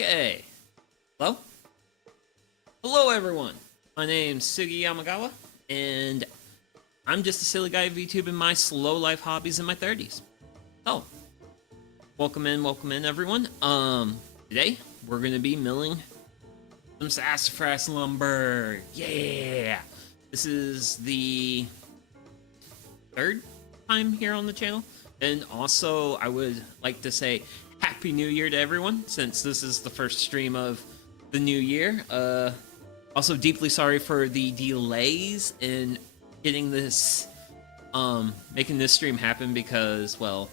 Okay. Hello? Hello, everyone. My name's Sugi Yamagawa, and I'm just a silly guy VTubing my slow life hobbies in my 30s. So, welcome in, everyone. Today, we're gonna be milling some sassafras lumber. Yeah! This is the third time here on the channel, and also, I would like to say Happy New Year to everyone, since this is the first stream of the new year. Also deeply sorry for the delays in getting this, making this stream happen because, well,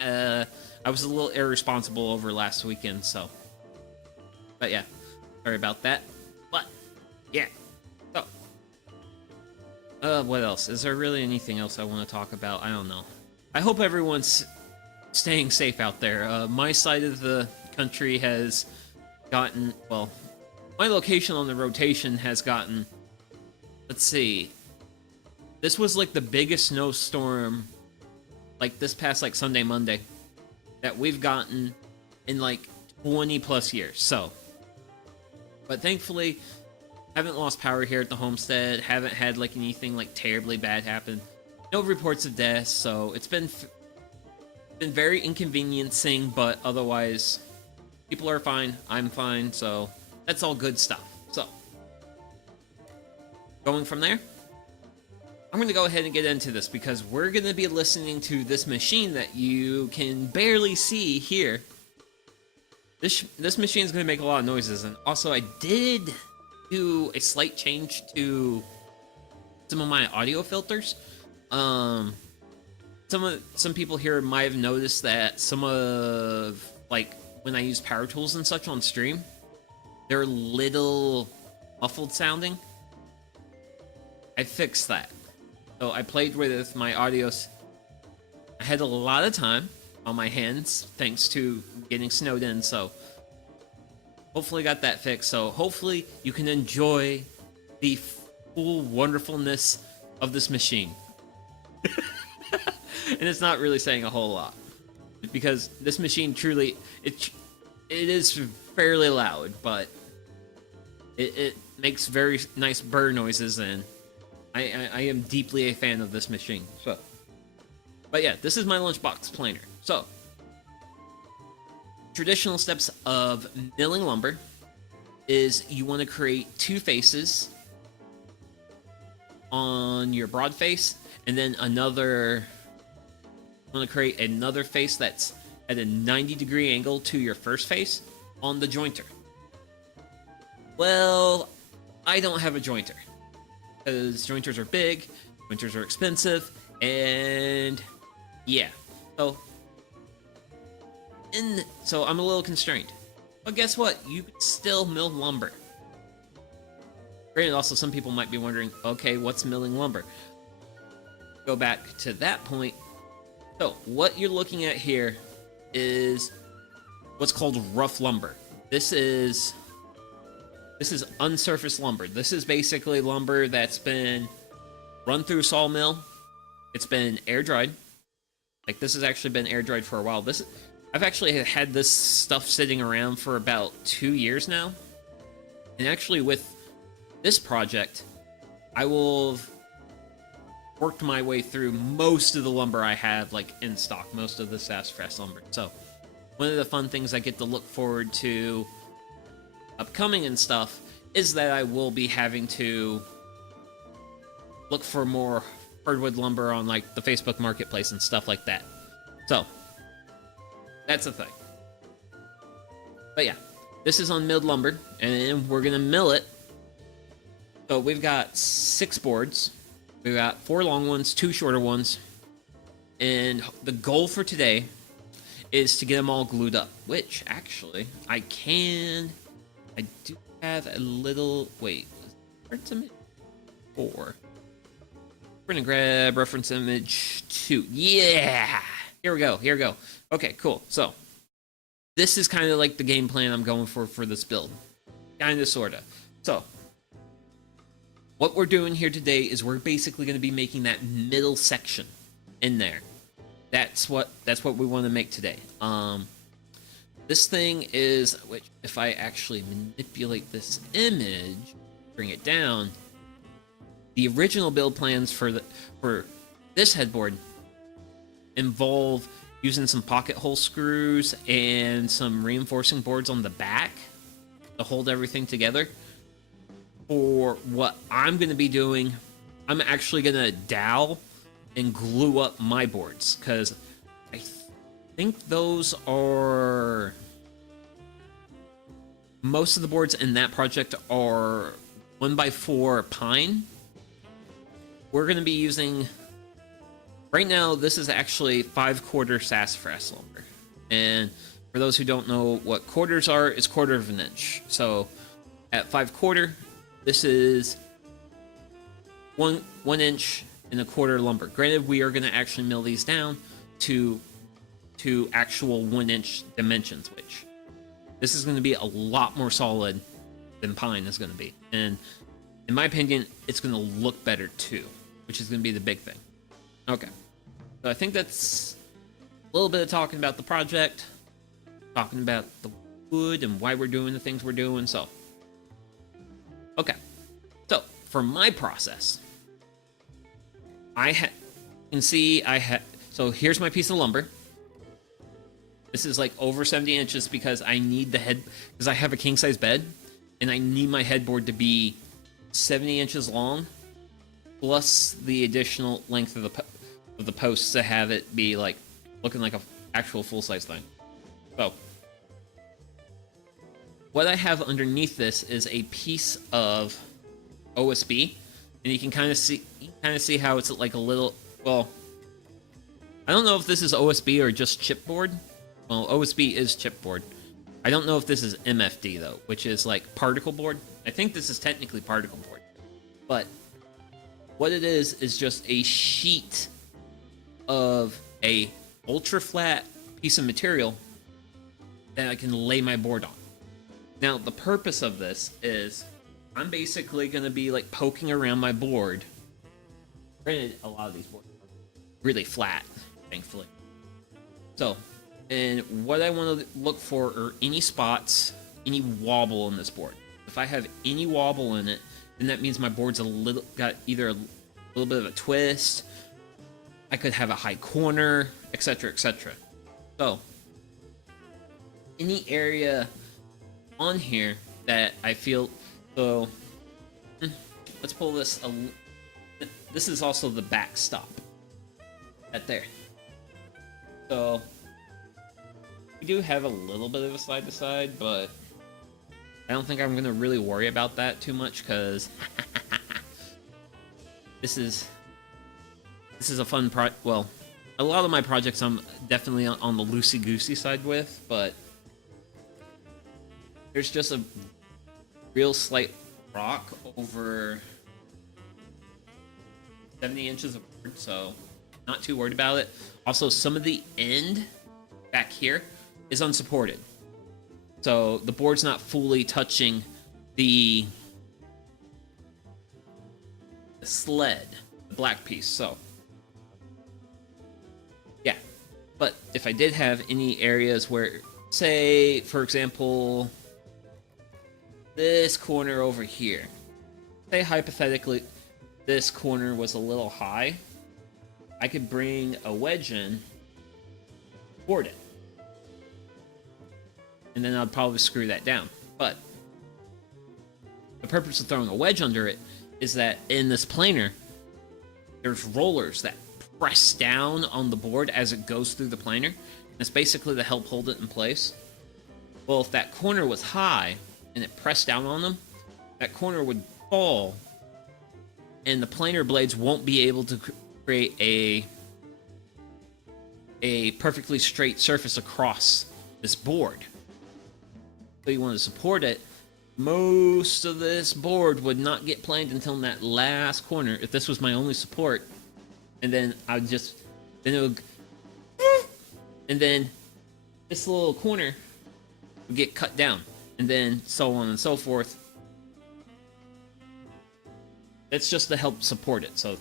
I was a little irresponsible over last weekend, so. But yeah, sorry about that. But, yeah. So, what else? Is there really anything else I want to talk about? I don't know. I hope everyone's staying safe out there. My side of the country has gotten, well, my location on the rotation has gotten, let's see, this was like the biggest snowstorm, like this past like Sunday, Monday, that we've gotten in like 20 plus years, so. But thankfully, haven't lost power here at the homestead, haven't had like anything like terribly bad happen. No reports of death, so it's been very inconveniencing, but otherwise, people are fine, I'm fine, so that's all good stuff. So, going from there, I'm going to go ahead and get into this because we're going to be listening to this machine that you can barely see here. This machine is going to make a lot of noises, and also I did do a slight change to some of my audio filters. Some people here might have noticed that some of, like, when I use power tools and such on stream, they're a little muffled sounding. I fixed that. So I played with my audios. I had a lot of time on my hands thanks to getting snowed in, so hopefully got that fixed. So hopefully you can enjoy the full wonderfulness of this machine. And it's not really saying a whole lot, because this machine truly, it is fairly loud, but it makes very nice burr noises, and I am deeply a fan of this machine. So, but yeah, this is my lunchbox planer. So, traditional steps of milling lumber is you want to create two faces on your broad face, and then another. I'm going to create another face that's at a 90-degree angle to your first face on the jointer. Well, I don't have a jointer, because jointers are big, jointers are expensive, and yeah. So I'm a little constrained. But guess what? You can still mill lumber. Granted, also some people might be wondering, okay, what's milling lumber? Go back to that point. So, what you're looking at here is what's called rough lumber. This is unsurfaced lumber. This is basically lumber that's been run through a sawmill. It's been air dried. Like, this has actually been air dried for a while. I've actually had this stuff sitting around for about 2 years now. And actually, with this project, I will worked my way through most of the lumber I have, like, in stock, most of the sassafras lumber. So, one of the fun things I get to look forward to upcoming and stuff is that I will be having to look for more hardwood lumber on, like, the Facebook Marketplace and stuff like that. So, that's the thing. But yeah, this is on milled lumber, and we're gonna mill it. So, we've got 6 boards. We got 4 long ones, 2 shorter ones, and the goal for today is to get them all glued up, which, actually, I do have a little, wait, reference image 4. We're gonna grab reference image 2, yeah! Here we go. Okay, cool, so, this is kind of like the game plan I'm going for this build. Kinda, sorta. So, what we're doing here today is we're basically going to be making that middle section in there. That's what we want to make today. this thing is, which if I actually manipulate this image, bring it down, the original build plans for this headboard involve using some pocket hole screws and some reinforcing boards on the back to hold everything together. For what I'm going to be doing, I'm actually going to dowel and glue up my boards, because I think those are... most of the boards in that project are 1x4 pine. We're going to be using... right now, this is actually 5/4 sassafras lumber. And for those who don't know what quarters are, it's 1/4 of an inch. So at 5/4, this is 1 inch and 1/4 lumber. Granted, we are going to actually mill these down to actual 1 inch dimensions, which this is going to be a lot more solid than pine is going to be. And in my opinion, it's going to look better too, which is going to be the big thing. Okay. So I think that's a little bit of talking about the project, talking about the wood and why we're doing the things we're doing. So, okay. So for my process, so here's my piece of lumber. This is like over 70 inches because I need because I have a king size bed and I need my headboard to be 70 inches long, plus the additional length of the posts to have it be like looking like a actual full-size thing. So what I have underneath this is a piece of OSB, and you can kind of see how it's like a little, well, I don't know if this is OSB or just chipboard. Well, OSB is chipboard. I don't know if this is MFD though, which is like particle board. I think this is technically particle board, but what it is just a sheet of a ultra flat piece of material that I can lay my board on. Now, the purpose of this is I'm basically going to be like poking around my board. Granted, a lot of these boards are really flat, thankfully. So, and what I want to look for are any spots, any wobble in this board. If I have any wobble in it, then that means my board's got either a little bit of a twist, I could have a high corner, etc., etc. So, any area on here that I feel... so, let's pull this... this is also the backstop. Right there. So, we do have a little bit of a side-to-side, but I don't think I'm going to really worry about that too much, because this is a fun well, a lot of my projects I'm definitely on the loosey-goosey side with, but there's just a real slight rock over 70 inches of board, so not too worried about it. Also, some of the end back here is unsupported, so the board's not fully touching the sled, the black piece. So yeah, but if I did have any areas where, say for example, this corner over here, say hypothetically this corner was a little high, I could bring a wedge in, board it, and then I'd probably screw that down. But the purpose of throwing a wedge under it is that in this planer, there's rollers that press down on the board as it goes through the planer, and it's basically to help hold it in place. Well, if that corner was high and it pressed down on them, that corner would fall, and the planer blades won't be able to create a perfectly straight surface across this board. So you want to support it. Most of this board would not get planed until in that last corner if this was my only support, and then I would just, then it would, and then this little corner would get cut down, and then so on and so forth. It's just to help support it. So,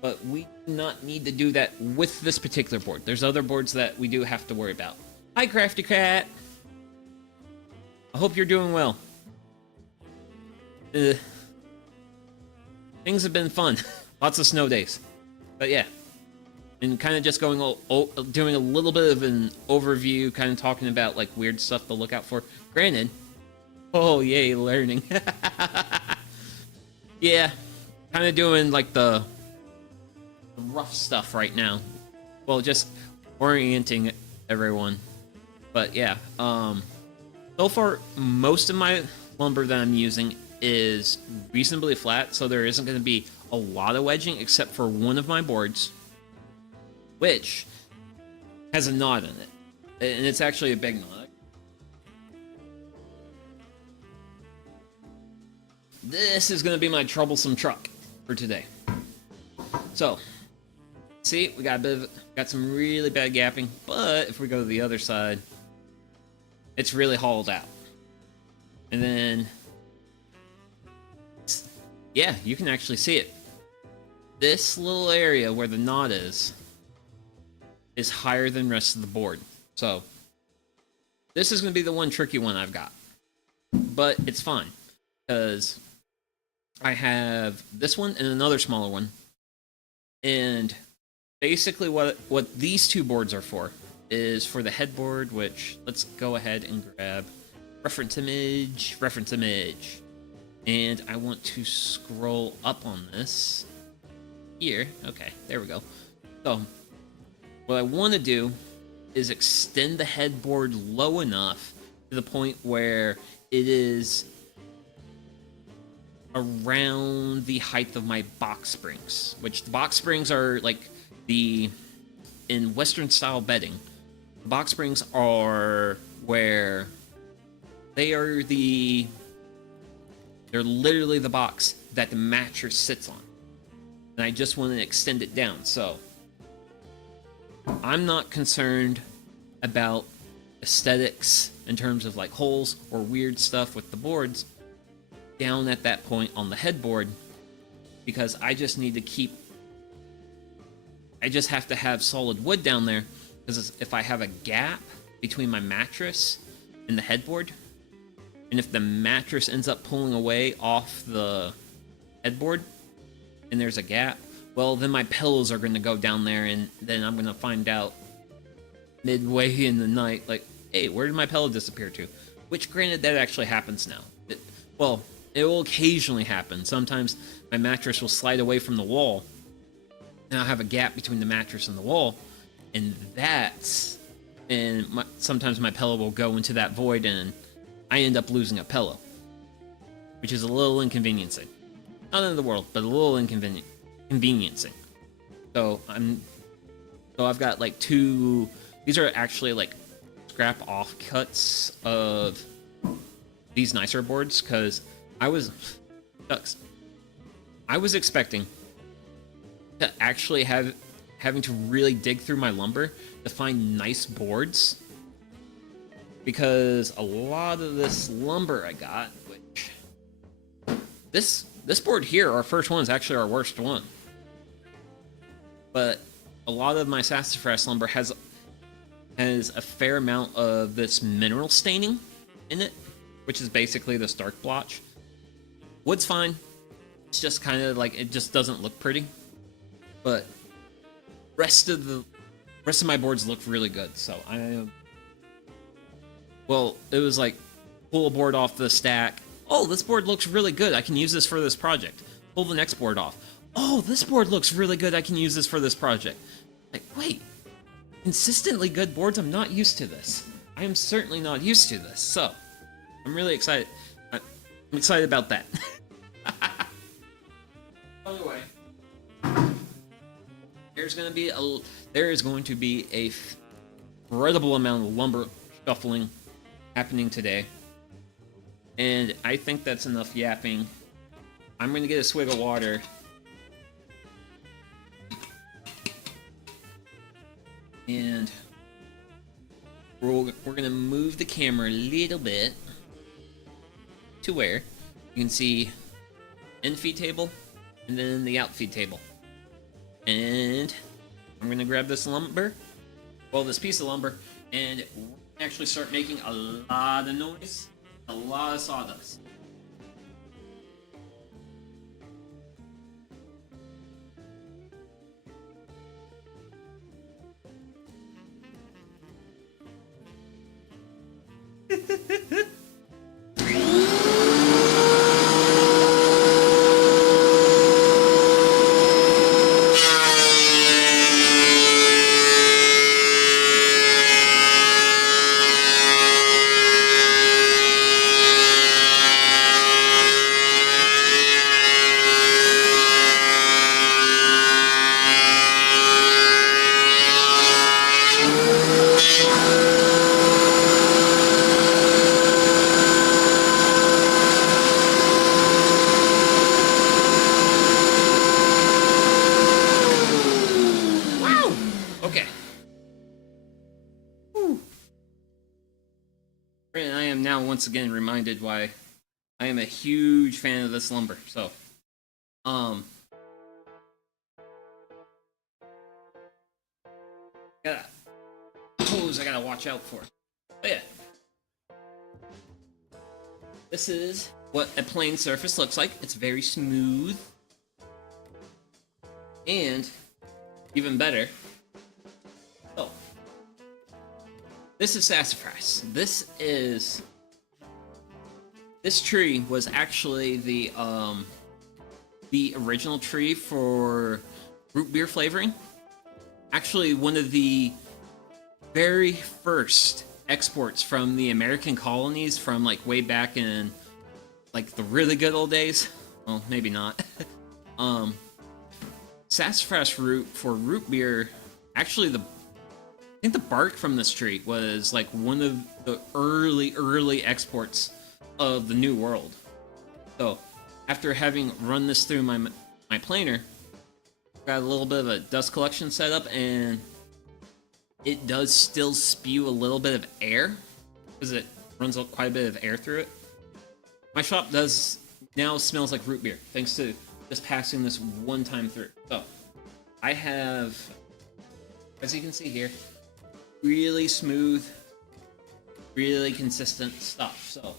but we do not need to do that with this particular board. There's other boards that we do have to worry about. Hi, Crafty Cat. I hope you're doing well. Things have been fun. Lots of snow days. But yeah. And kind of just going, doing a little bit of an overview, kind of talking about like weird stuff to look out for. Granted, oh yay, learning. Yeah, kind of doing like the rough stuff right now. Well, just orienting everyone. But yeah, so far most of my lumber that I'm using is reasonably flat, so there isn't going to be a lot of wedging except for one of my boards, which has a knot in it, and it's actually a big knot. This is going to be my troublesome truck for today. So, see, we got some really bad gapping, but if we go to the other side, it's really hauled out. And then, yeah, you can actually see it. This little area where the knot is higher than the rest of the board. So, this is going to be the one tricky one I've got. But it's fine, because I have this one and another smaller one. And basically what these two boards are for is for the headboard, which let's go ahead and grab reference image. And I want to scroll up on this here. Okay, there we go. So what I want to do is extend the headboard low enough to the point where it is around the height of my box springs, which the box springs are like in Western style bedding, the box springs are where they're literally the box that the mattress sits on. And I just want to extend it down, so I'm not concerned about aesthetics in terms of like holes or weird stuff with the boards down at that point on the headboard, because I just have to have solid wood down there, because if I have a gap between my mattress and the headboard, and if the mattress ends up pulling away off the headboard and there's a gap, well, then my pillows are going to go down there, and then I'm going to find out midway in the night, like, hey, where did my pillow disappear to? Which, granted, that actually happens now. It will occasionally happen. Sometimes my mattress will slide away from the wall, and I'll have a gap between the mattress and the wall, and sometimes my pillow will go into that void, and I end up losing a pillow, which is a little inconveniencing. Not in the world, but a little inconveniencing. So I've got like two. These are actually like scrap offcuts of these nicer boards, because I was expecting to actually having to really dig through my lumber to find nice boards, because a lot of this lumber I got, which this board here, our first one, is actually our worst one, but a lot of my sassafras lumber has a fair amount of this mineral staining in it, which is basically this dark blotch. Wood's fine. It's just kind of like, it just doesn't look pretty. But rest of my boards look really good. So it was like, pull a board off the stack. Oh, this board looks really good. I can use this for this project. Pull the next board off. Oh, this board looks really good. I can use this for this project. Like, wait, consistently good boards? I'm not used to this. I am certainly not used to this. So I'm really excited. I'm excited about that. Anyway, there is going to be a incredible amount of lumber shuffling happening today, and I think that's enough yapping. I'm going to get a swig of water. And we're going to move the camera a little bit to where you can see in feed table and then the out feed table. And I'm going to grab this lumber, this piece of lumber, and we'll actually start making a lot of noise, a lot of sawdust. And I am now once again reminded why I am a huge fan of this lumber. So, got hose I gotta watch out for. But yeah, this is what a plane surface looks like. It's very smooth, and even better. Oh. This is sassafras. This tree was actually the original tree for root beer flavoring. Actually, one of the very first exports from the American colonies from like way back in like the really good old days. Well, maybe not. Sassafras root for root beer. Actually, I think the bark from this tree was like one of the early exports of the New World. So, after having run this through my planer, got a little bit of a dust collection set up, and it does still spew a little bit of air because it runs quite a bit of air through it. My shop now smells like root beer thanks to just passing this one time through. So, I have, as you can see here, really smooth, really consistent stuff. So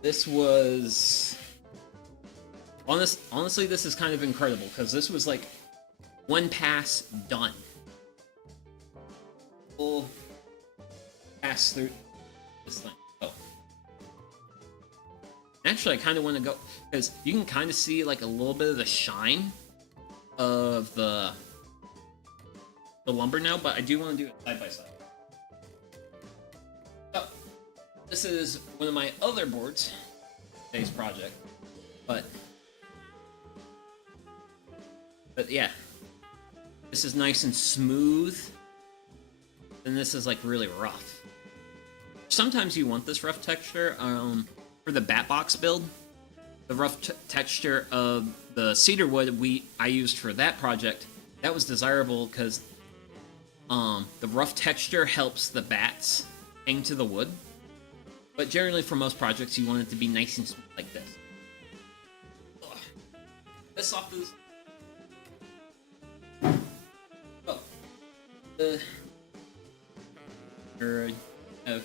this was honestly this is kind of incredible because this was like one pass done. Full pass through this thing. Oh, actually, I kind of want to go because you can kind of see like a little bit of the shine of the lumber now, but I do want to do it side by side. So, this is one of my other boards, today's project, but yeah, this is nice and smooth, and this is like really rough. Sometimes you want this rough texture. For the bat box build, the rough texture of the cedar wood I used for that project, that was desirable because the rough texture helps the bats hang to the wood. But generally, for most projects, you want it to be nice and smooth like this. Ugh. This soft is. Oh. I have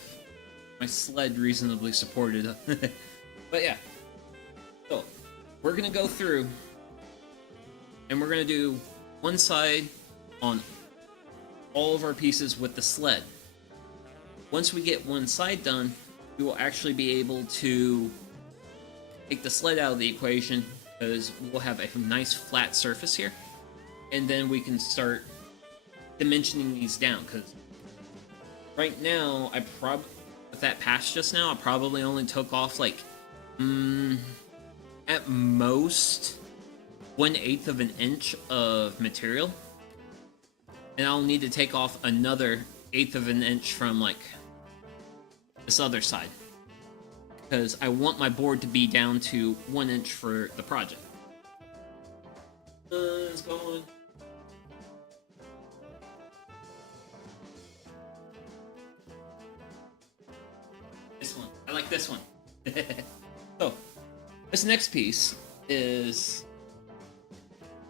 my sled reasonably supported. But yeah. So, we're gonna go through, and we're gonna do one side on all of our pieces with the sled. Once we get one side done, we will actually be able to take the sled out of the equation because we'll have a nice flat surface here, and then we can start dimensioning these down because right now with that pass just now, I probably only took off like at most 1/8 of an inch of material. And I'll need to take off another 1/8 of an inch from, like, this other side. Because I want my board to be down to 1 inch for the project. It's going. This one. I like this one. So, this next piece is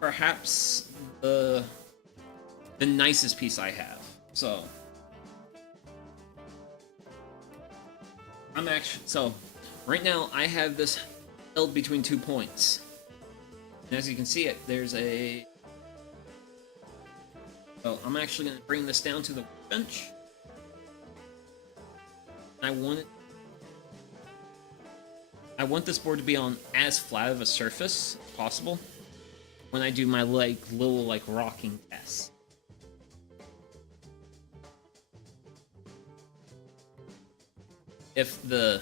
perhaps the nicest piece I have. So, I'm actually, so right now I have this held between 2 points. And as you can see it, there's a... So I'm actually going to bring this down to the bench. I want this board to be on as flat of a surface as possible when I do my little rocking test. If the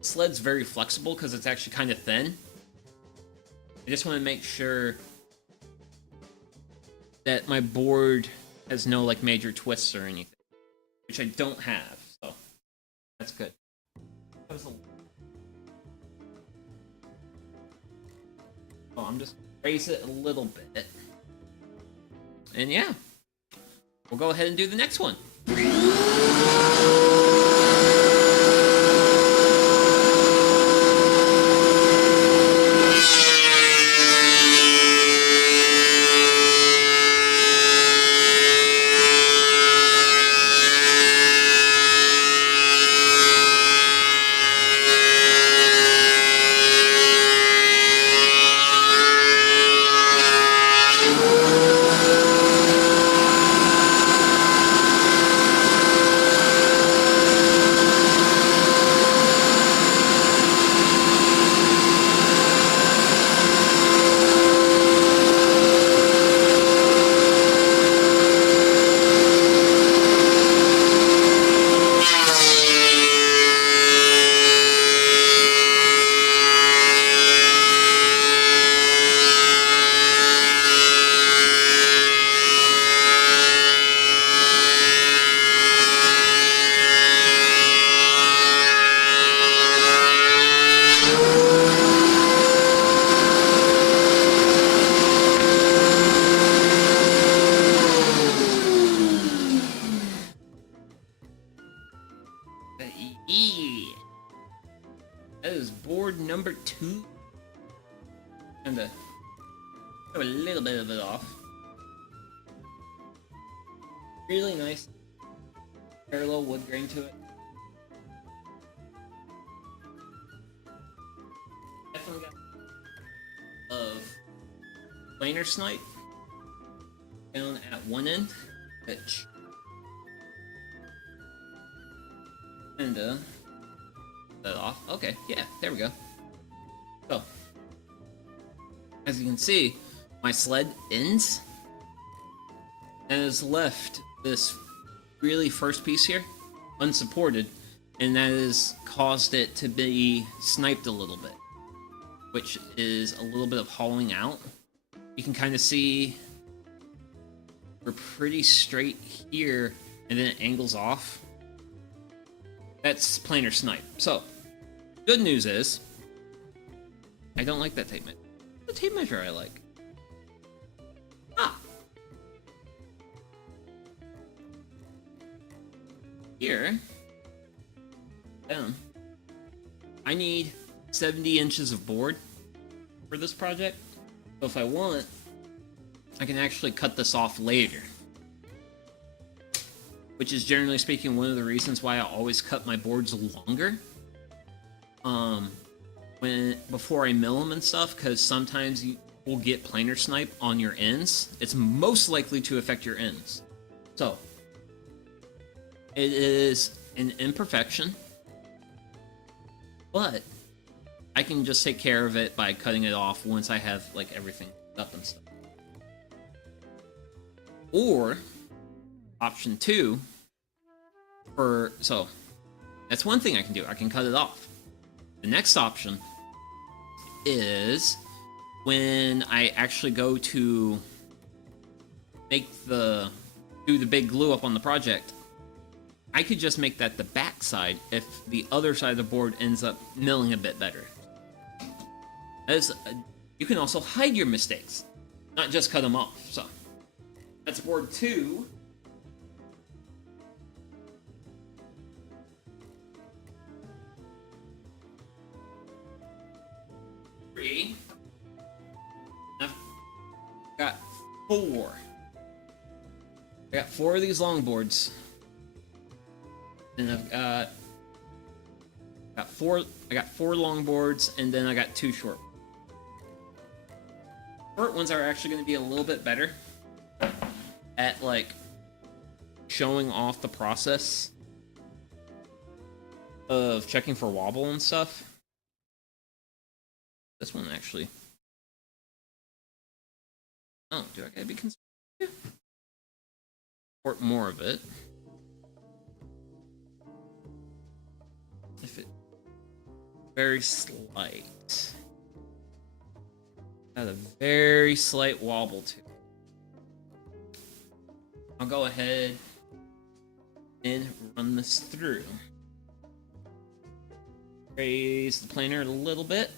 sled's very flexible because it's actually kind of thin, I just want to make sure that my board has no major twists or anything, which I don't have, so that's good. That was Oh, I'm just raise it a little bit. And yeah, we'll go ahead and do the next one. That is board number 2. And a little bit of it off. Really nice parallel wood grain to it. Definitely got of planer snipe down at one end, which and that off. Okay, yeah, there we go. So, as you can see, my sled ends and has left this really first piece here unsupported, and that has caused it to be sniped a little bit, which is a little bit of hollowing out. You can kind of see we're pretty straight here, and then it angles off. That's planar snipe. So, good news is, I don't like that tape measure. The tape measure I like. Ah! Here, down, I need 70 inches of board for this project. So if I want, I can actually cut this off later. Which is generally speaking one of the reasons why I always cut my boards longer. Before I mill them and stuff, because sometimes you will get planar snipe on your ends. It's most likely to affect your ends. So, it is an imperfection, but I can just take care of it by cutting it off once I have like everything up and stuff. Or option 2, so that's one thing I can do. I can cut it off. The next option is when I actually go to do the big glue up on the project, I could just make that the back side if the other side of the board ends up milling a bit better. You can also hide your mistakes, not just cut them off. So that's board 2. I've got 4. I got 4 of these long boards. And I've got I got four long boards, and then I got two short. Short ones are actually going to be a little bit better at like showing off the process of checking for wobble and stuff. This one actually. Oh, do I gotta be concerned? Yeah. Or more of it. If it very slight. Got a very slight wobble to it. I'll go ahead and run this through. Raise the planer a little bit.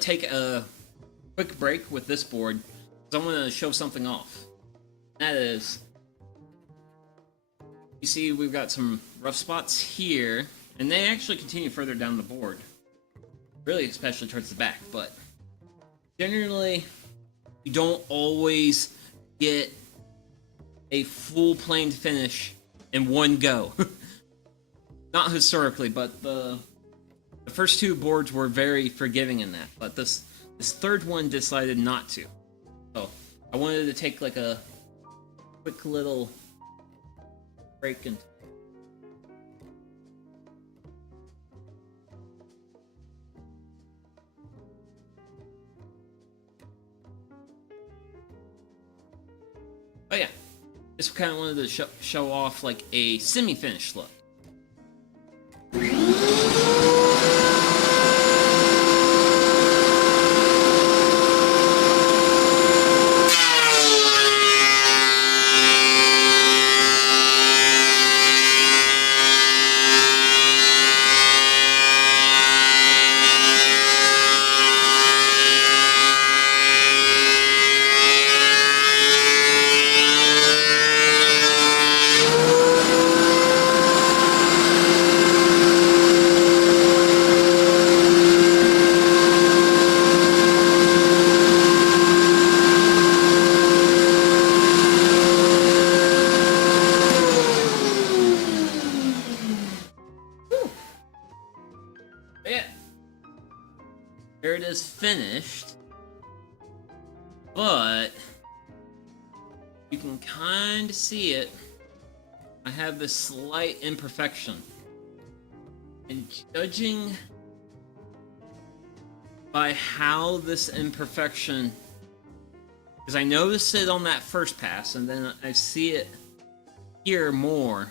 Take a quick break with this board because I want to show something off. That is, you see we've got some rough spots here, and they actually continue further down the board, really especially towards the back, but generally you don't always get a full planed finish in one go. Not historically, but the first two boards were very forgiving in that, but this third one decided not to. So I wanted to take like a quick little break and yeah, just kind of wanted to show off like a semi-finished look. Here it is finished, but you can kind of see it. I have this slight imperfection, and judging by how this imperfection, because I noticed it on that first pass, and then I see it here more,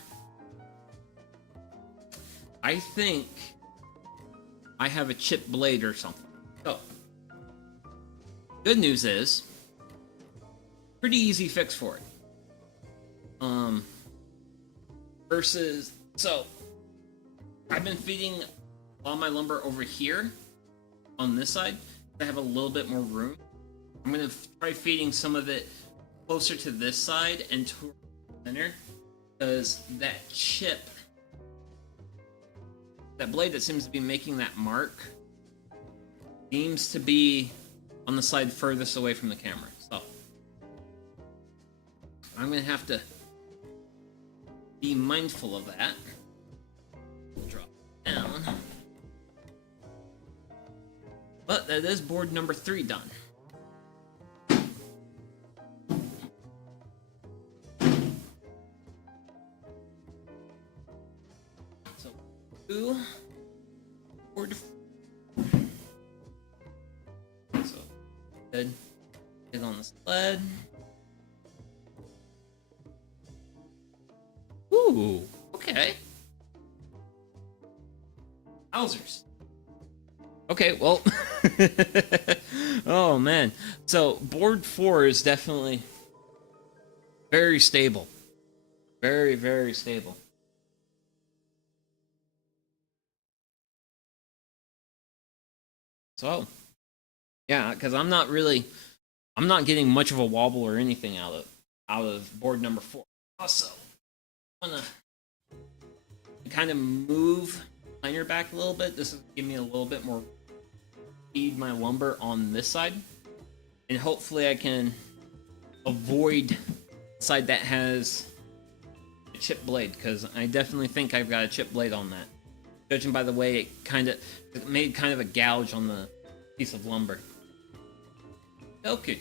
I think I have a chipped blade or something. So, good news is, pretty easy fix for it. Versus, so, I've been feeding all my lumber over here, on this side, to have a little bit more room. I'm going to try feeding some of it closer to this side and toward the center, because that chip, that blade that seems to be making that mark, seems to be on the side furthest away from the camera. So I'm gonna have to be mindful of that. Drop it down. But that is board number 3 done. So, board. So, good. Get on the sled. Ooh, okay. Wowzers. Okay, well. Oh, man. So, board 4 is definitely very stable. Very, very stable. So, yeah, because I'm not getting much of a wobble or anything out of board number 4. Also, I'm gonna kind of move liner back a little bit. This is give me a little bit more feed my lumber on this side, and hopefully I can avoid the side that has a chip blade, because I definitely think I've got a chip blade on that. Judging by the way it made kind of a gouge on the piece of lumber. Okay.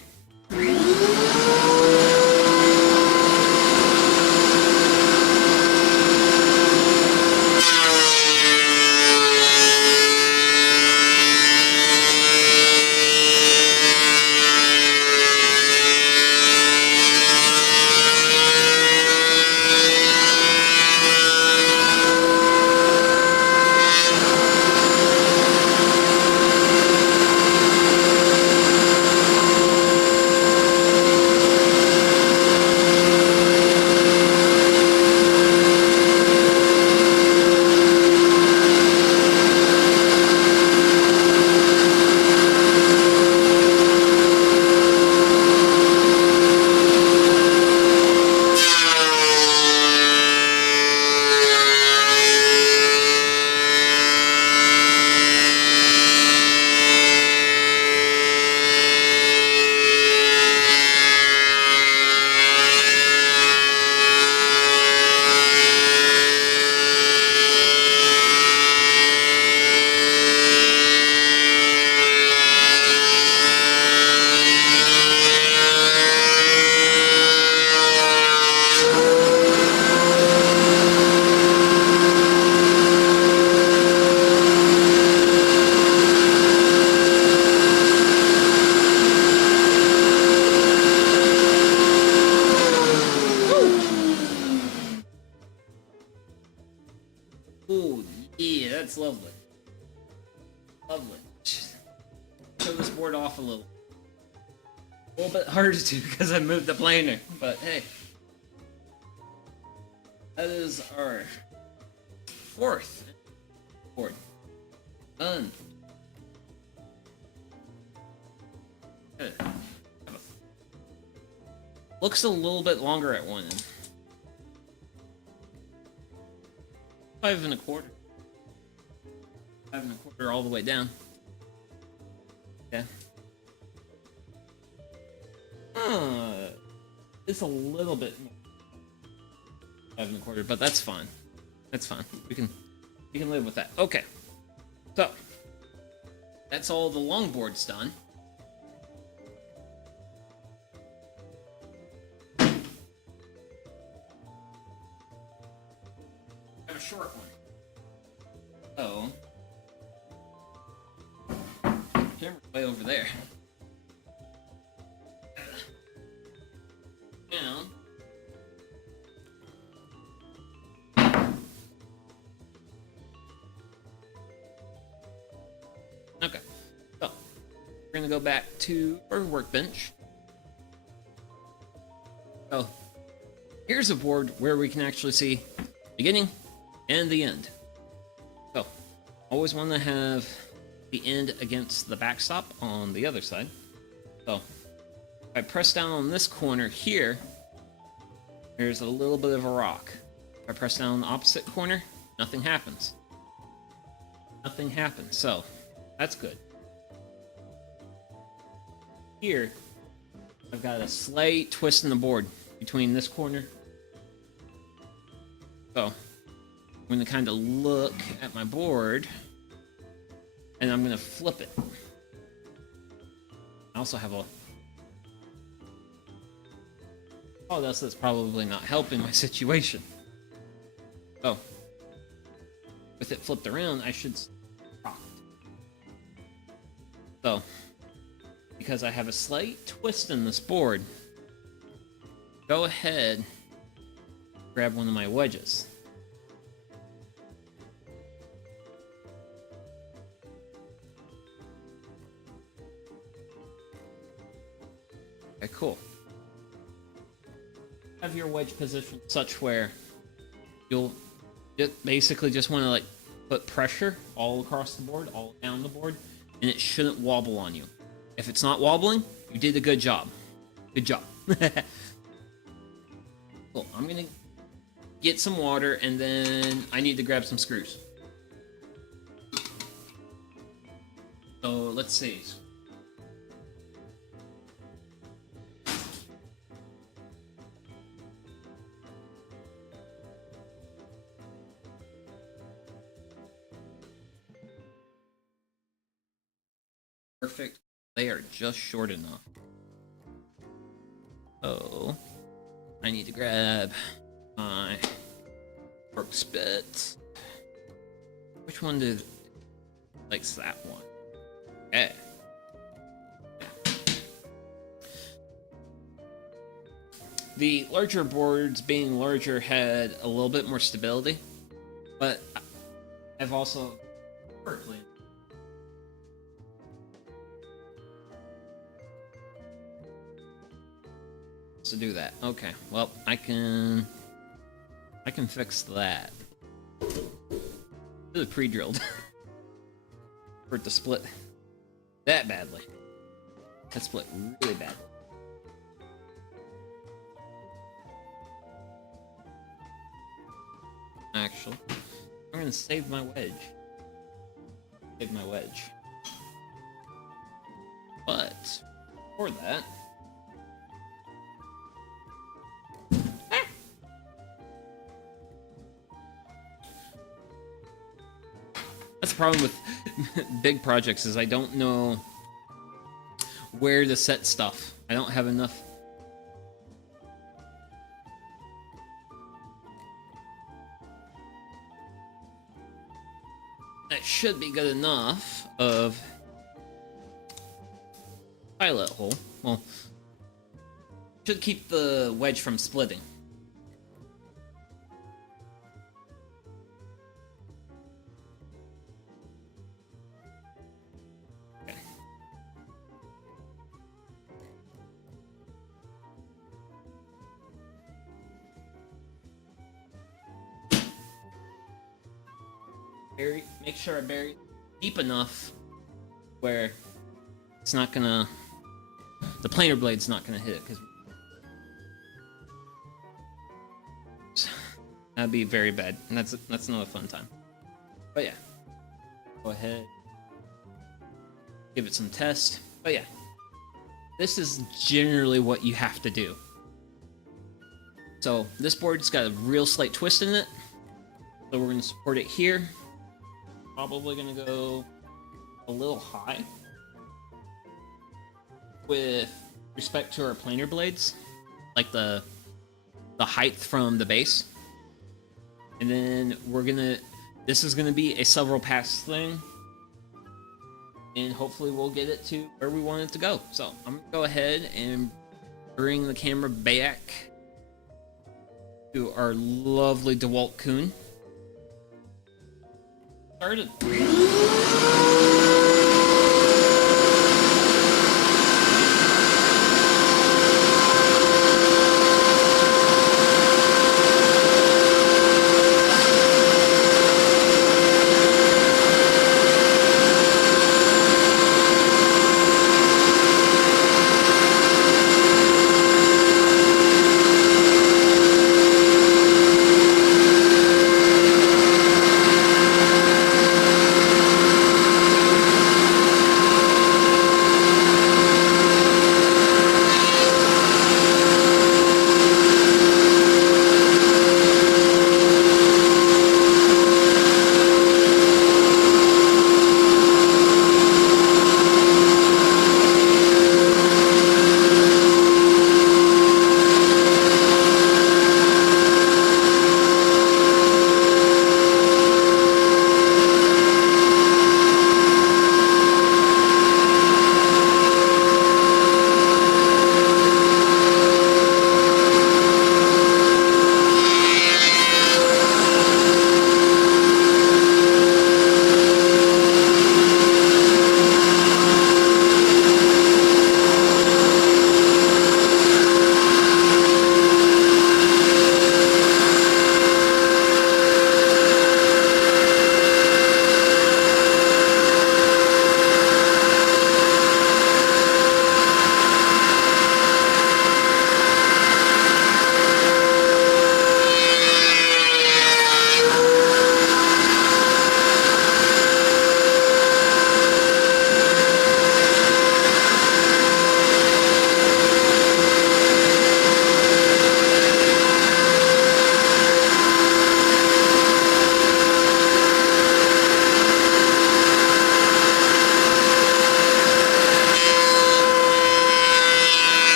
Ooh, yeah, that's lovely. Lovely. Show this board off a little. A little bit harder to because I moved the planer, but hey. That is our 4th board. Done. Good. Looks a little bit longer at one end. 5 1/4. 5 1/4 all the way down. Yeah. It's a little bit more. 5 1/4, but that's fine. That's fine. We can live with that. Okay. So that's all the long boards done. A short one. So, camera's way over there. Down. Okay. So, we're gonna go back to our workbench. So, here's a board where we can actually see beginning and the end. So, always want to have the end against the backstop on the other side. So, if I press down on this corner here, there's a little bit of a rock. If I press down on the opposite corner, nothing happens. Nothing happens, so that's good. Here, I've got a slight twist in the board. between this corner. So I'm going to kind of look at my board, and I'm going to flip it. I also have a... Oh, that's probably not helping my situation. Oh. With it flipped around, I should... So, because I have a slight twist in this board, go ahead, grab one of my wedges. Okay, cool. Have your wedge positioned such where you'll basically just want to like put pressure all across the board, all down the board, and it shouldn't wobble on you. If it's not wobbling, you did a good job. Good job. Cool. I'm gonna get some water, and then I need to grab some screws. So let's see. Perfect. They are just short enough. Oh, I need to grab my fork spit. Which one likes that one? Okay. The larger boards, being larger, had a little bit more stability, but I've also personally to do that. Okay, well, I can fix that. This is pre-drilled for it to split that badly. That split really bad. Actually, I'm gonna save my wedge. Save my wedge. But for that, that's the problem with big projects, is I don't know where to set stuff. I don't have enough. That should be good enough of pilot hole. Well, should keep the wedge from splitting. Make sure I bury it deep enough where it's not gonna, the planer blade's not gonna hit it, because that'd be very bad, and that's not a fun time. But yeah, go ahead, give it some test. But yeah, this is generally what you have to do. So this board's got a real slight twist in it, so we're gonna support it here. Probably gonna go a little high with respect to our planer blades, like the height from the base. And then this is gonna be a several pass thing, and hopefully we'll get it to where we want it to go. So I'm gonna go ahead and bring the camera back to our lovely DeWalt Coon. Started.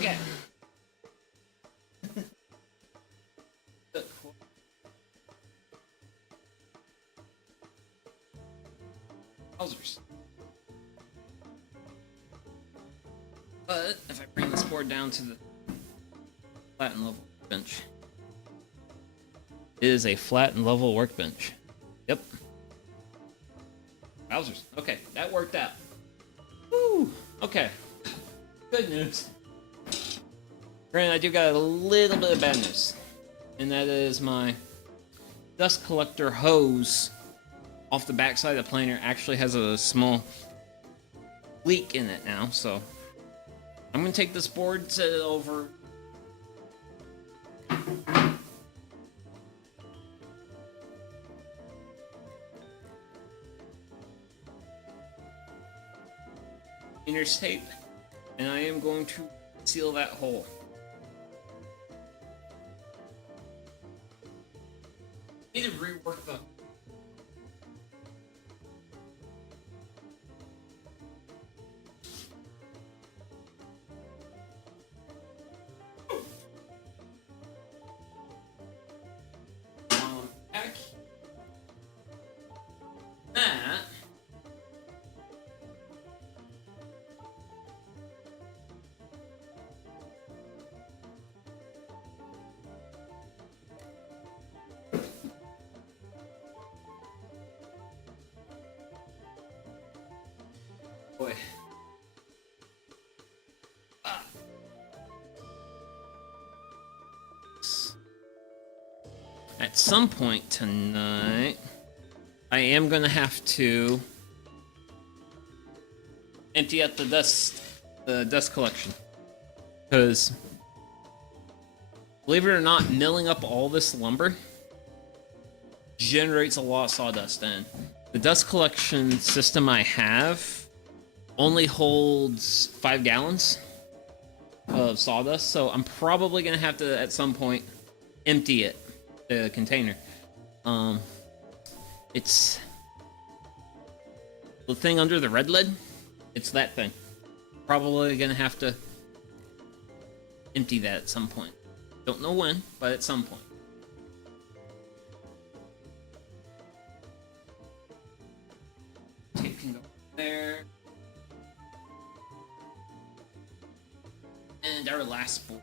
Okay. Wowzers. But if I bring this board down to the flat and level bench, it is a flat and level workbench. Yep. Wowzers. Okay, that worked out. Woo! Okay. Good news. Granted, I do got a little bit of bad news. And that is my dust collector hose off the backside of the planer actually has a small leak in it now, so I'm gonna take this board, set it over. Painter's tape, and I am going to seal that hole. Need to rework the back. That. Boy. Ah. At some point tonight, I am gonna have to empty out the dust collection, because believe it or not, milling up all this lumber generates a lot of sawdust, and the dust collection system I have only holds 5 gallons of sawdust, so I'm probably gonna have to at some point empty it, the container. It's the thing under the red lid. It's that thing. Probably gonna have to empty that at some point. Don't know when, but at some point. Tape can go there. And our last board.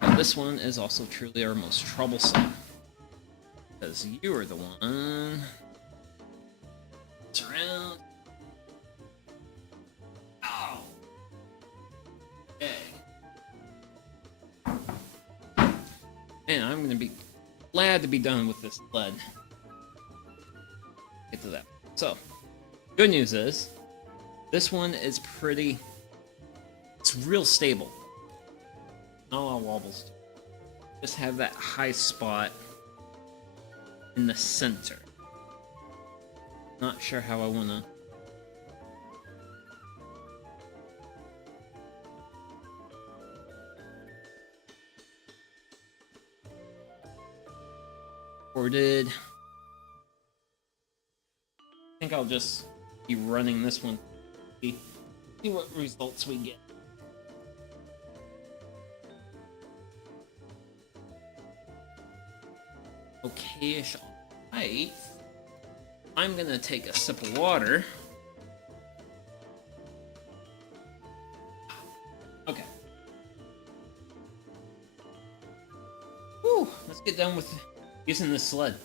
Now this one is also truly our most troublesome, because you are the one that's around. Oh. Okay. Man, I'm gonna be glad to be done with this lead. Get to that. So, good news is, this one is pretty. It's real stable. Not a lot of wobbles. Just have that high spot in the center. Not sure how I wanna. Recorded. I think I'll just be running this one. See what results we get. Okay-ish. Alright. I'm gonna take a sip of water. Okay. Whew, let's get done with using this sled.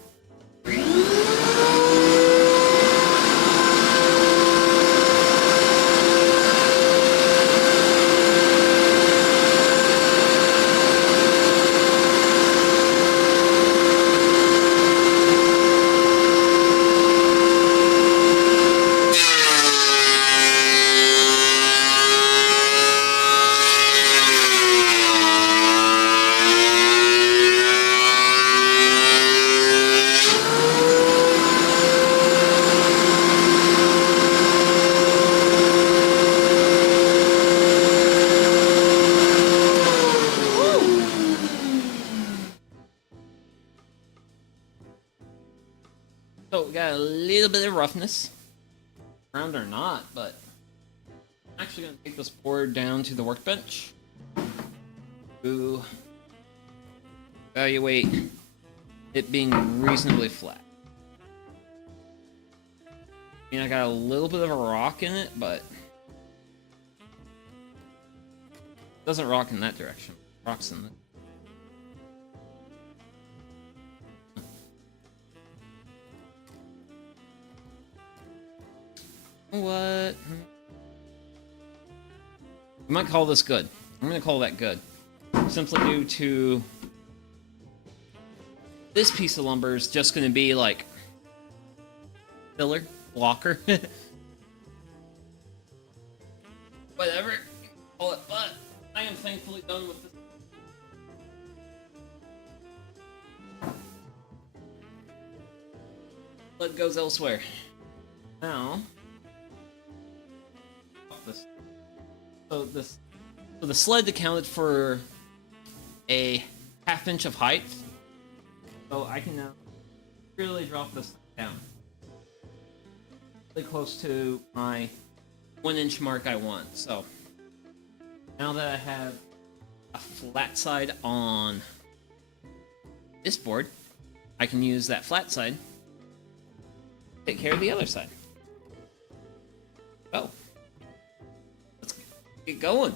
So we got a little bit of roughness, round or not, but actually going to take this board down to the workbench to evaluate it being reasonably flat. I mean, I got a little bit of a rock in it, but it doesn't rock in that direction. It rocks in the... What? We might call this good. I'm gonna call that good. Simply due to this piece of lumber is just gonna be like filler, blocker. Whatever. Call it, but I am thankfully done with this. Blood goes elsewhere. Now So the sled accounted for a half-inch of height. So I can now really drop this down. Really close to my 1-inch mark I want. So now that I have a flat side on this board, I can use that flat side to take care of the other side. Oh. Get going.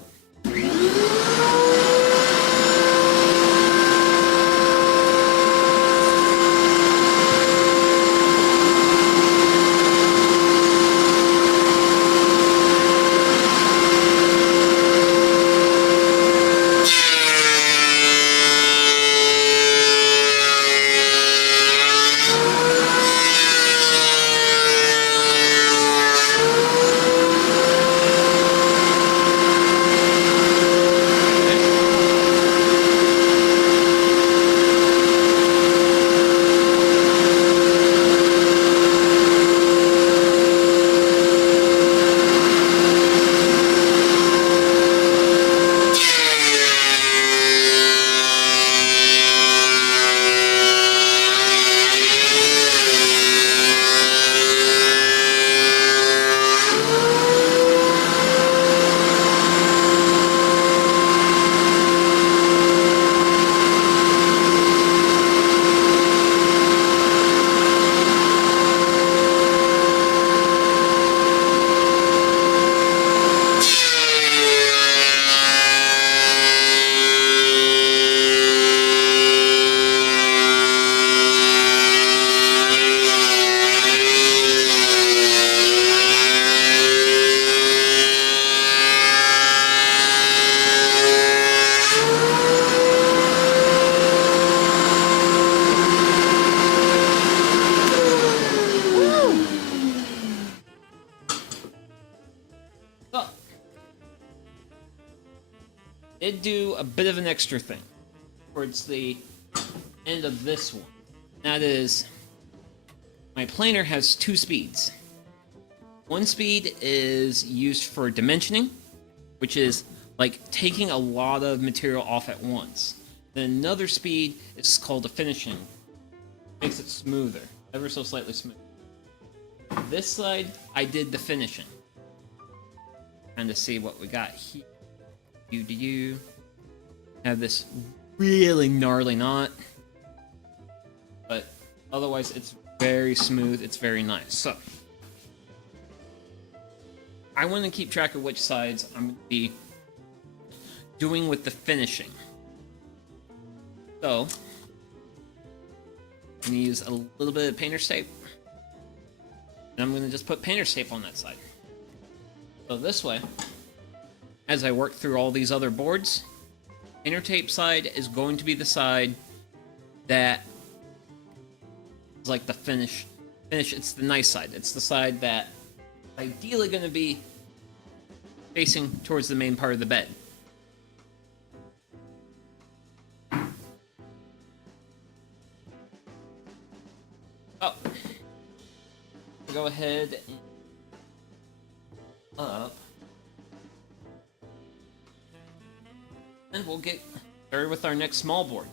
Did do a bit of an extra thing towards the end of this one. That is, my planer has 2 speeds. One speed is used for dimensioning, which is like taking a lot of material off at once. Then another speed is called the finishing. Makes it smoother, ever so slightly smoother. This side, I did the finishing. Trying to see what we got here. You have this really gnarly knot, but otherwise it's very smooth, it's very nice. So I want to keep track of which sides I'm going to be doing with the finishing. So I'm going to use a little bit of painter's tape, and I'm going to just put painter's tape on that side. So this way, as I work through all these other boards, painter tape side is going to be the side that is like the finish. It's the nice side. It's the side that ideally going to be facing towards the main part of the bed. Oh, go ahead and up. And we'll get started with our next small board.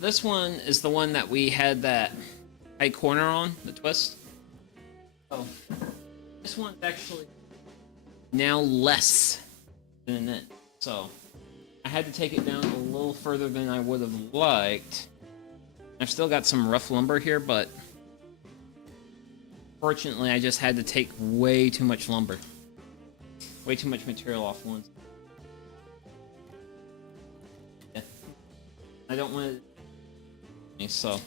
this one is the one that we had that high corner on, the twist. So this one's actually now less than it. So I had to take it down a little further than I would have liked. I've still got some rough lumber here, but fortunately I just had to take way too much lumber. Way too much material off once. Yeah. I don't want to... So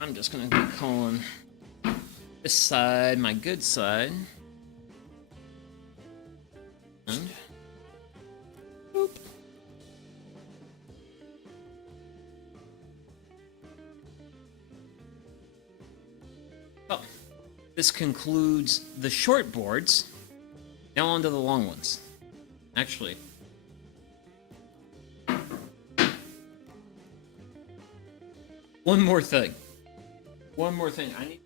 I'm just gonna be calling this side my good side. And boop. Oh, this concludes the short boards. Now on to the long ones. Actually, one more thing. One more thing. I need.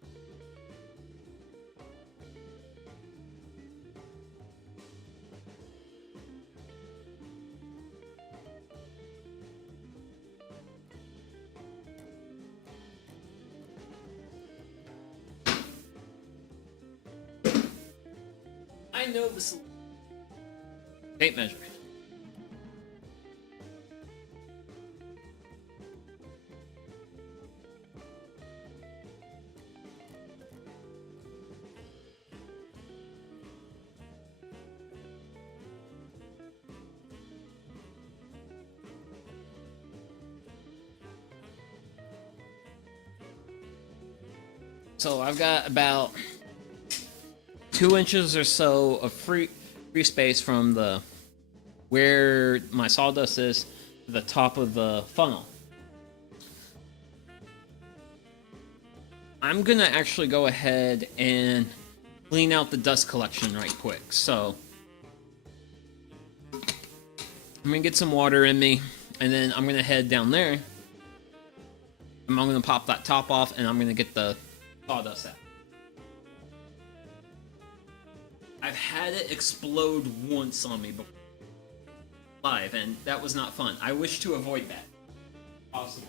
I know this tape measure. So I've got about 2 inches or so of free space from the where my sawdust is to the top of the funnel. I'm gonna actually go ahead and clean out the dust collection right quick. So I'm gonna get some water in me, and then I'm gonna head down there. And I'm gonna pop that top off, and I'm gonna get the sawdust out. I've had it explode once on me before, live, and that was not fun. I wish to avoid that. Possible.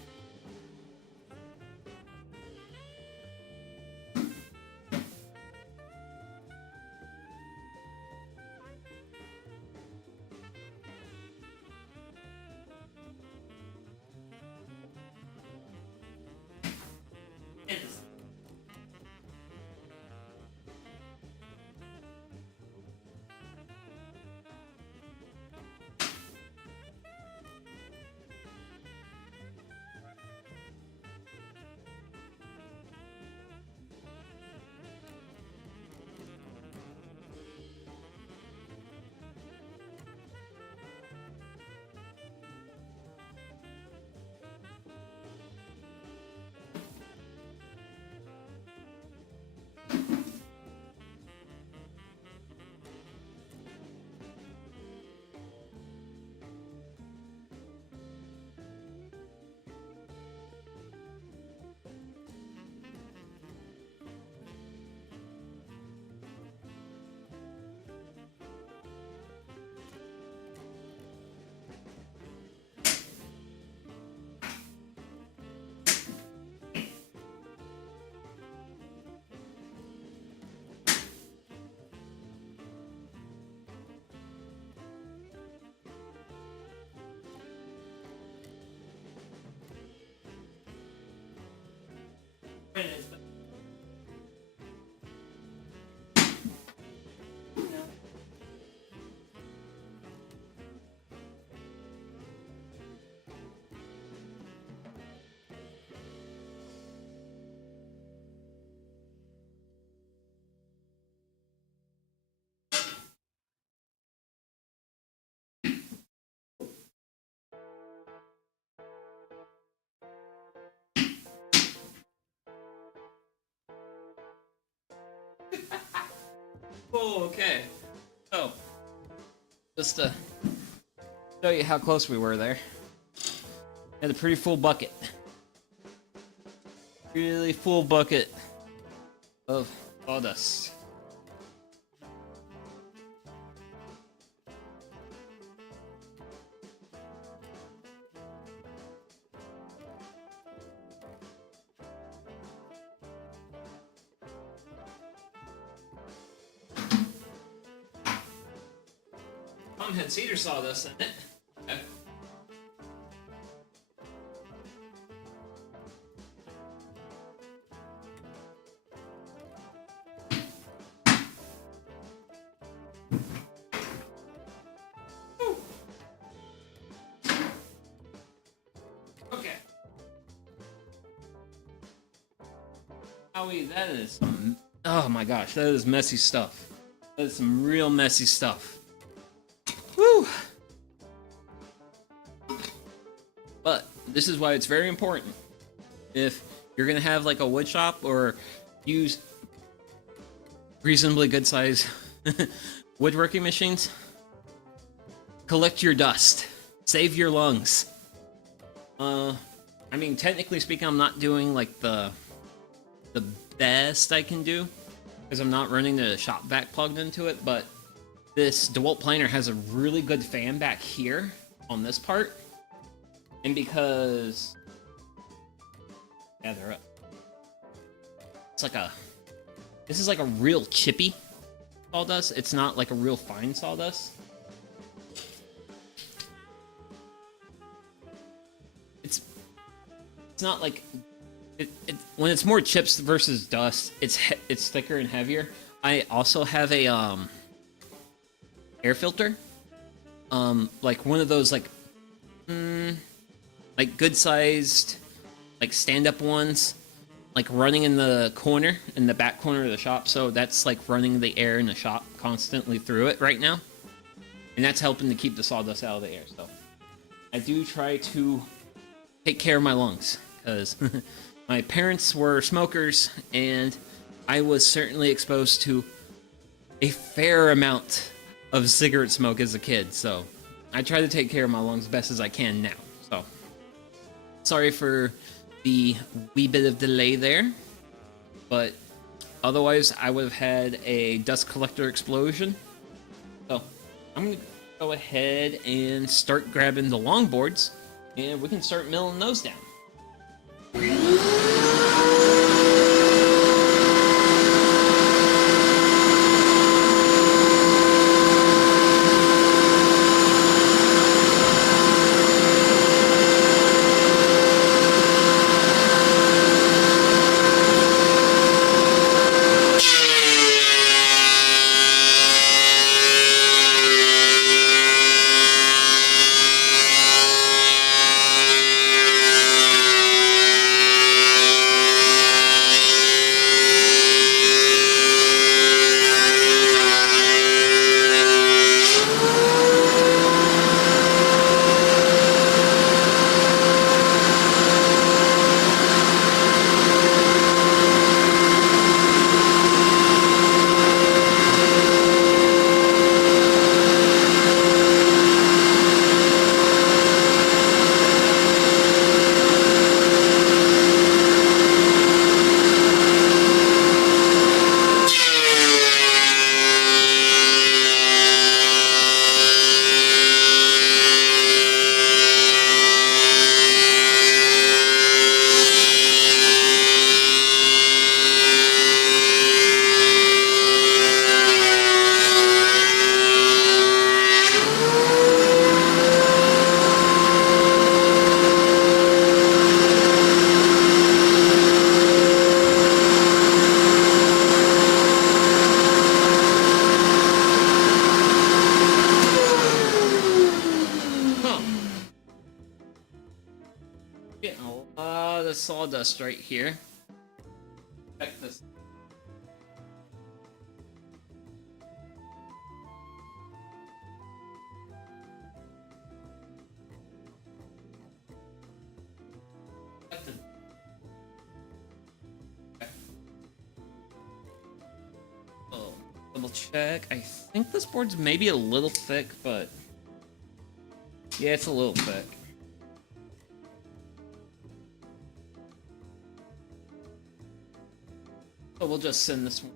Oh, okay. So, just to show you how close we were there. Had a pretty full bucket. Really full bucket of sawdust. mom had cedar sawdust in it. Okay. Okay. Howie, that is some... Oh my gosh, that is messy stuff. That is some real messy stuff. Woo! But this is why it's very important. If you're gonna have like a wood shop or use reasonably good size woodworking machines, collect your dust. Save your lungs. I mean, technically speaking, I'm not doing like the best I can do because I'm not running the shop vac plugged into it, but this DeWalt planer has a really good fan back here on this part, and because yeah, they're up. It's like this is like a real chippy sawdust. It's not like a real fine sawdust. It's not like when it's more chips versus dust, it's thicker and heavier. I also have a air filter, like one of those like good sized like stand up ones, like running in the corner, in the back corner of the shop. So that's like running the air in the shop constantly through it right now, and that's helping to keep the sawdust out of the air. So I do try to take care of my lungs because my parents were smokers, and I was certainly exposed to a fair amount of cigarette smoke as a kid, so I try to take care of my lungs as best as I can now. So, sorry for the wee bit of delay there, but otherwise I would have had a dust collector explosion. So, I'm going to go ahead and start grabbing the longboards, and we can start milling those down. Getting a lot of sawdust right here. Check this. Oh, double check. I think this board's maybe a little thick, but yeah, it's a little thick. So we'll just send this one.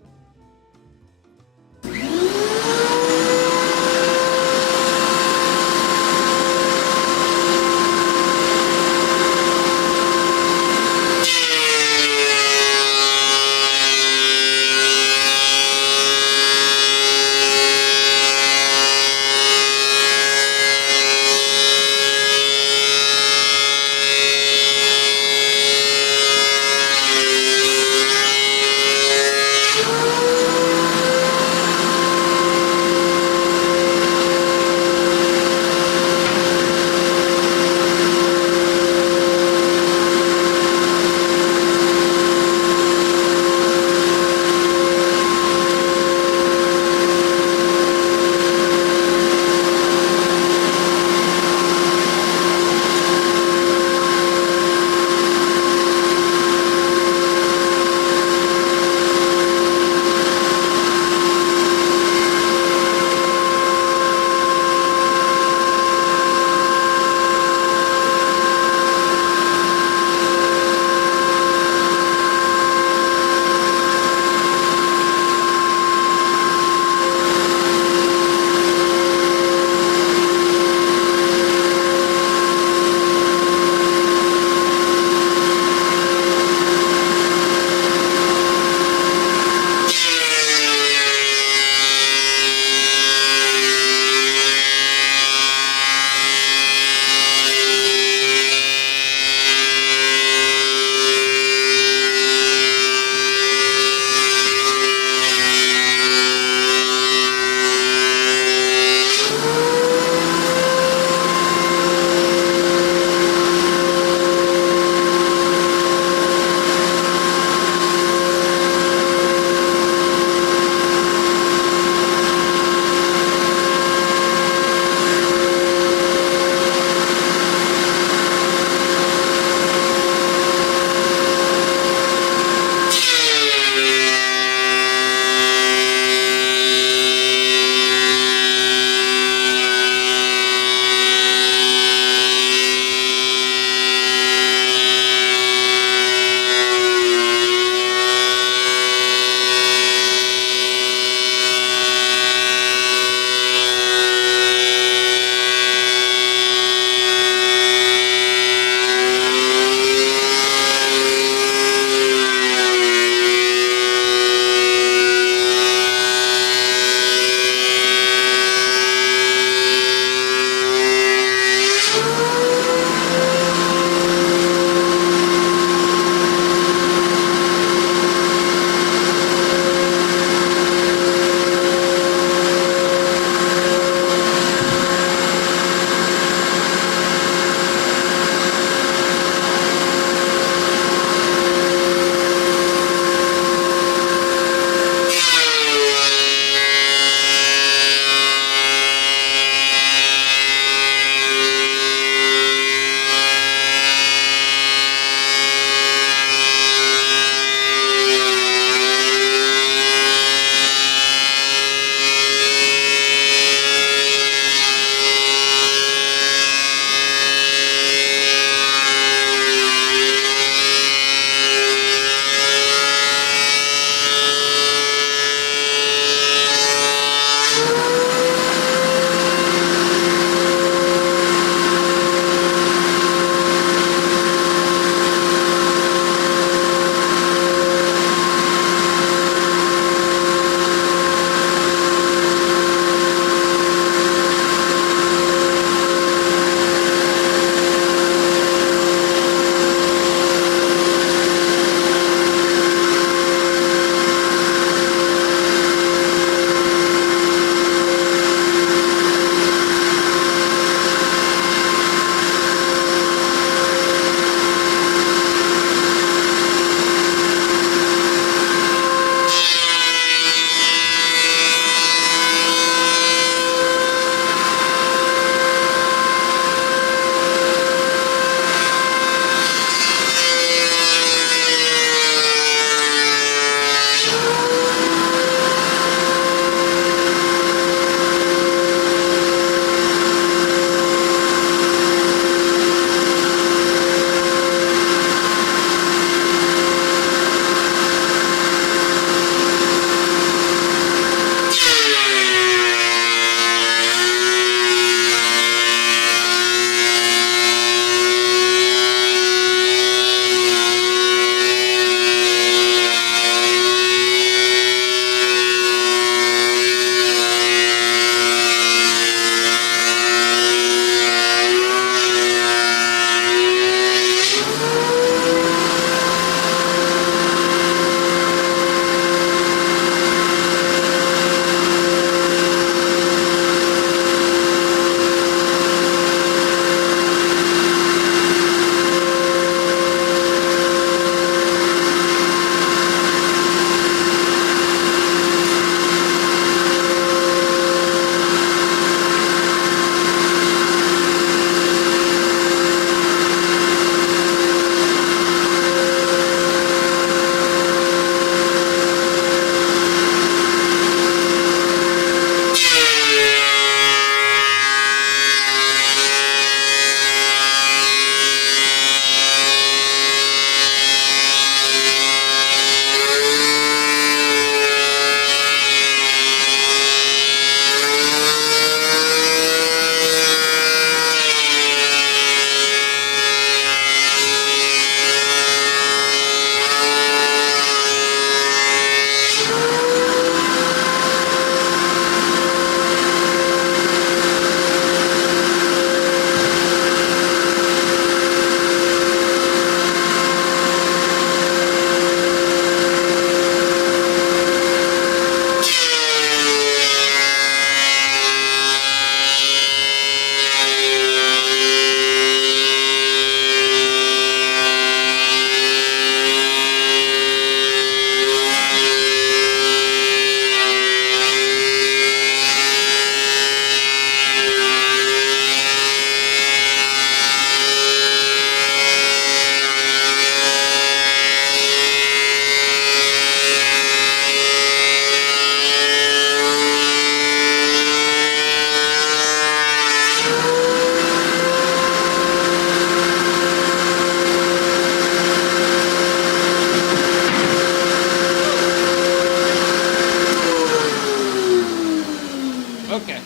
Okay.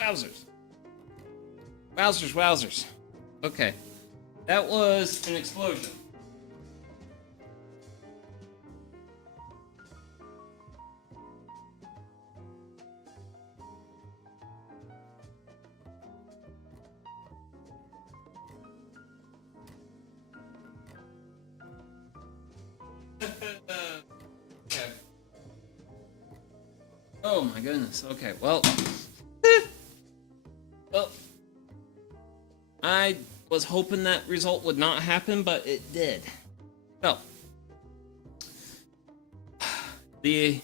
Wowzers. Wowzers, wowzers. Okay. That was an explosion. Okay. Oh my goodness. Okay, well. Well, I was hoping that result would not happen, but it did. So, the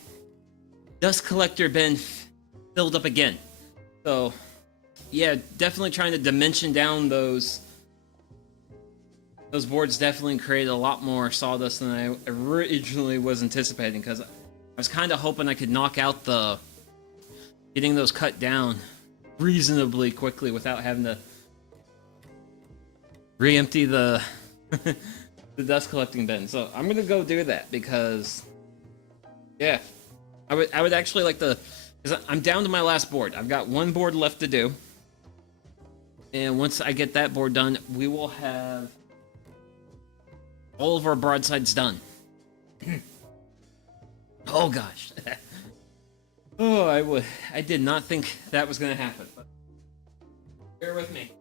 dust collector bin filled up again. So, yeah, definitely trying to dimension down those boards definitely created a lot more sawdust than I originally was anticipating, because I was kind of hoping I could knock out getting those cut down reasonably quickly without having to re-empty the the dust collecting bin. So I'm gonna go do that because, yeah, I would actually like to, because I'm down to my last board. I've got one board left to do, and once I get that board done, we will have all of our broadsides done. Oh gosh. Oh, I did not think that was gonna happen, but bear with me.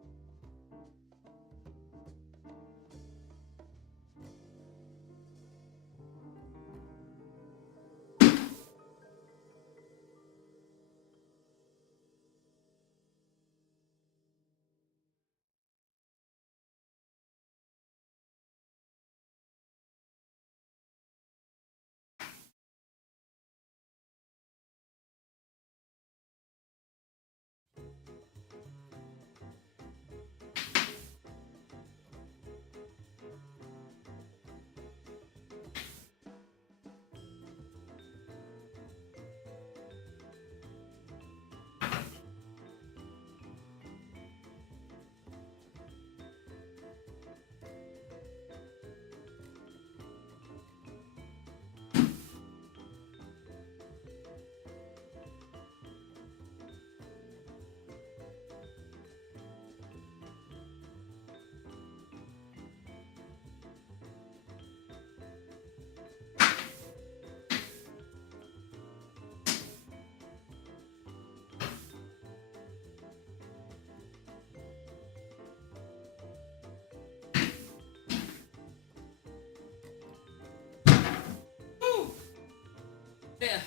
Yeah.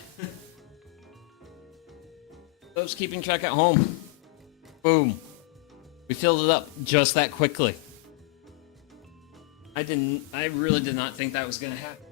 Those keeping track at home. Boom. We filled it up just that quickly. I really did not think that was gonna happen.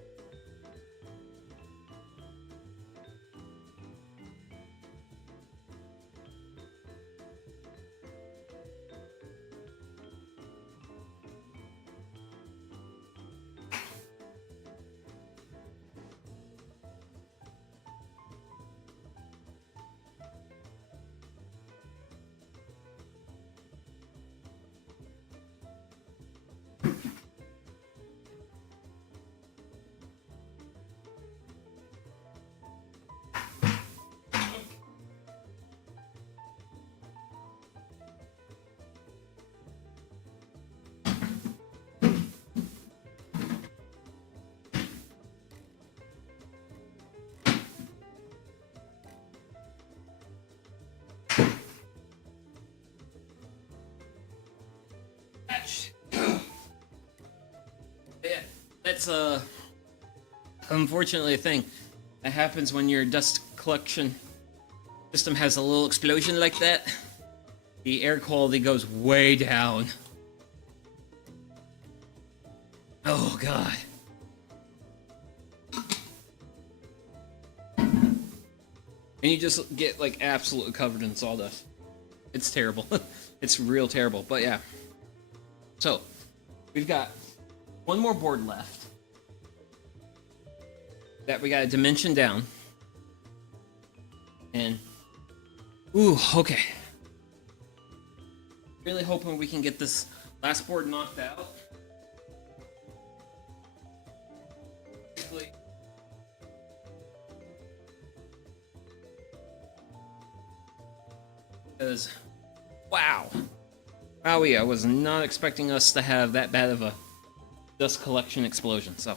Yeah, that's unfortunately a thing that happens when your dust collection system has a little explosion like that. The air quality goes way down. Oh god. And you just get like absolutely covered in sawdust. It's terrible. It's real terrible. But yeah. So, we've got one more board left that we got to dimension down. And ooh, okay. Really hoping we can get this last board knocked out. Basically, Because, wow. Wowie, I was not expecting us to have that bad of a dust collection explosion, so.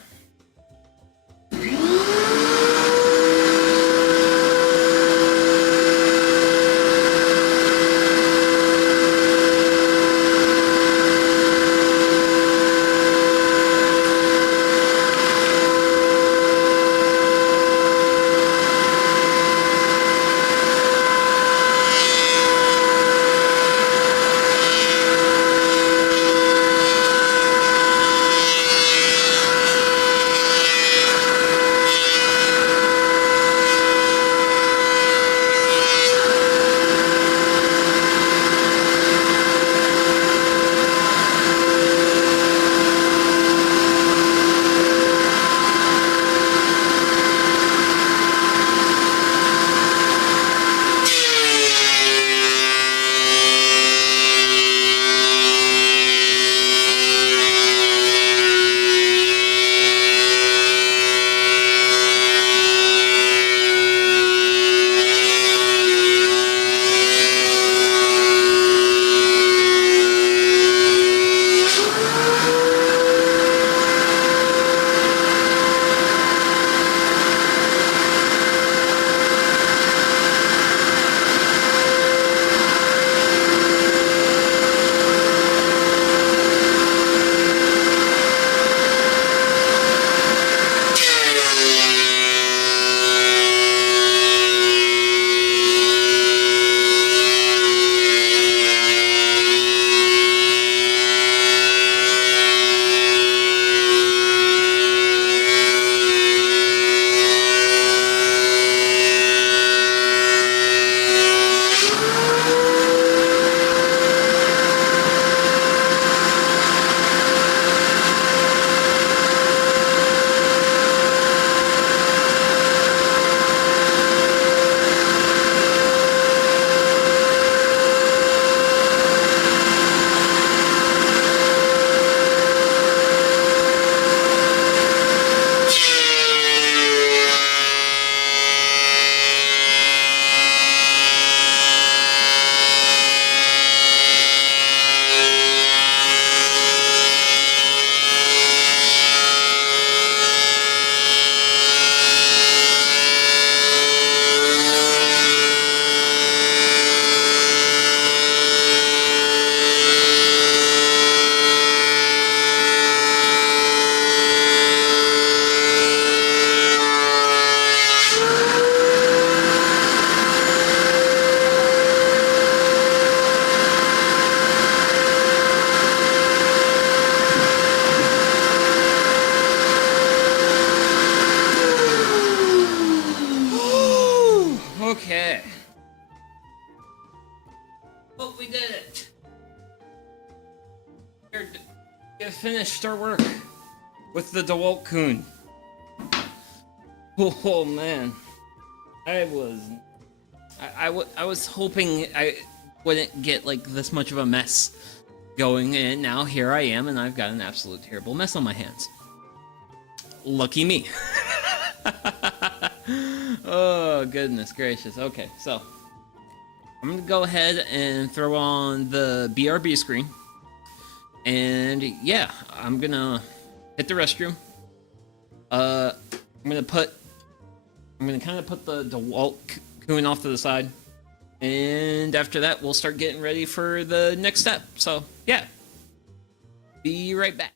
Okay. But we did it. We finished our work with the DeWalt Coon. Oh man, I was hoping I wouldn't get like this much of a mess going, and now here I am, and I've got an absolute terrible mess on my hands. Lucky me. Oh goodness gracious. Okay, so I'm gonna go ahead and throw on the BRB screen, and yeah, I'm gonna hit the restroom. I'm gonna kind of put the DeWalt Coon off to the side, and after that we'll start getting ready for the next step. So yeah, be right back.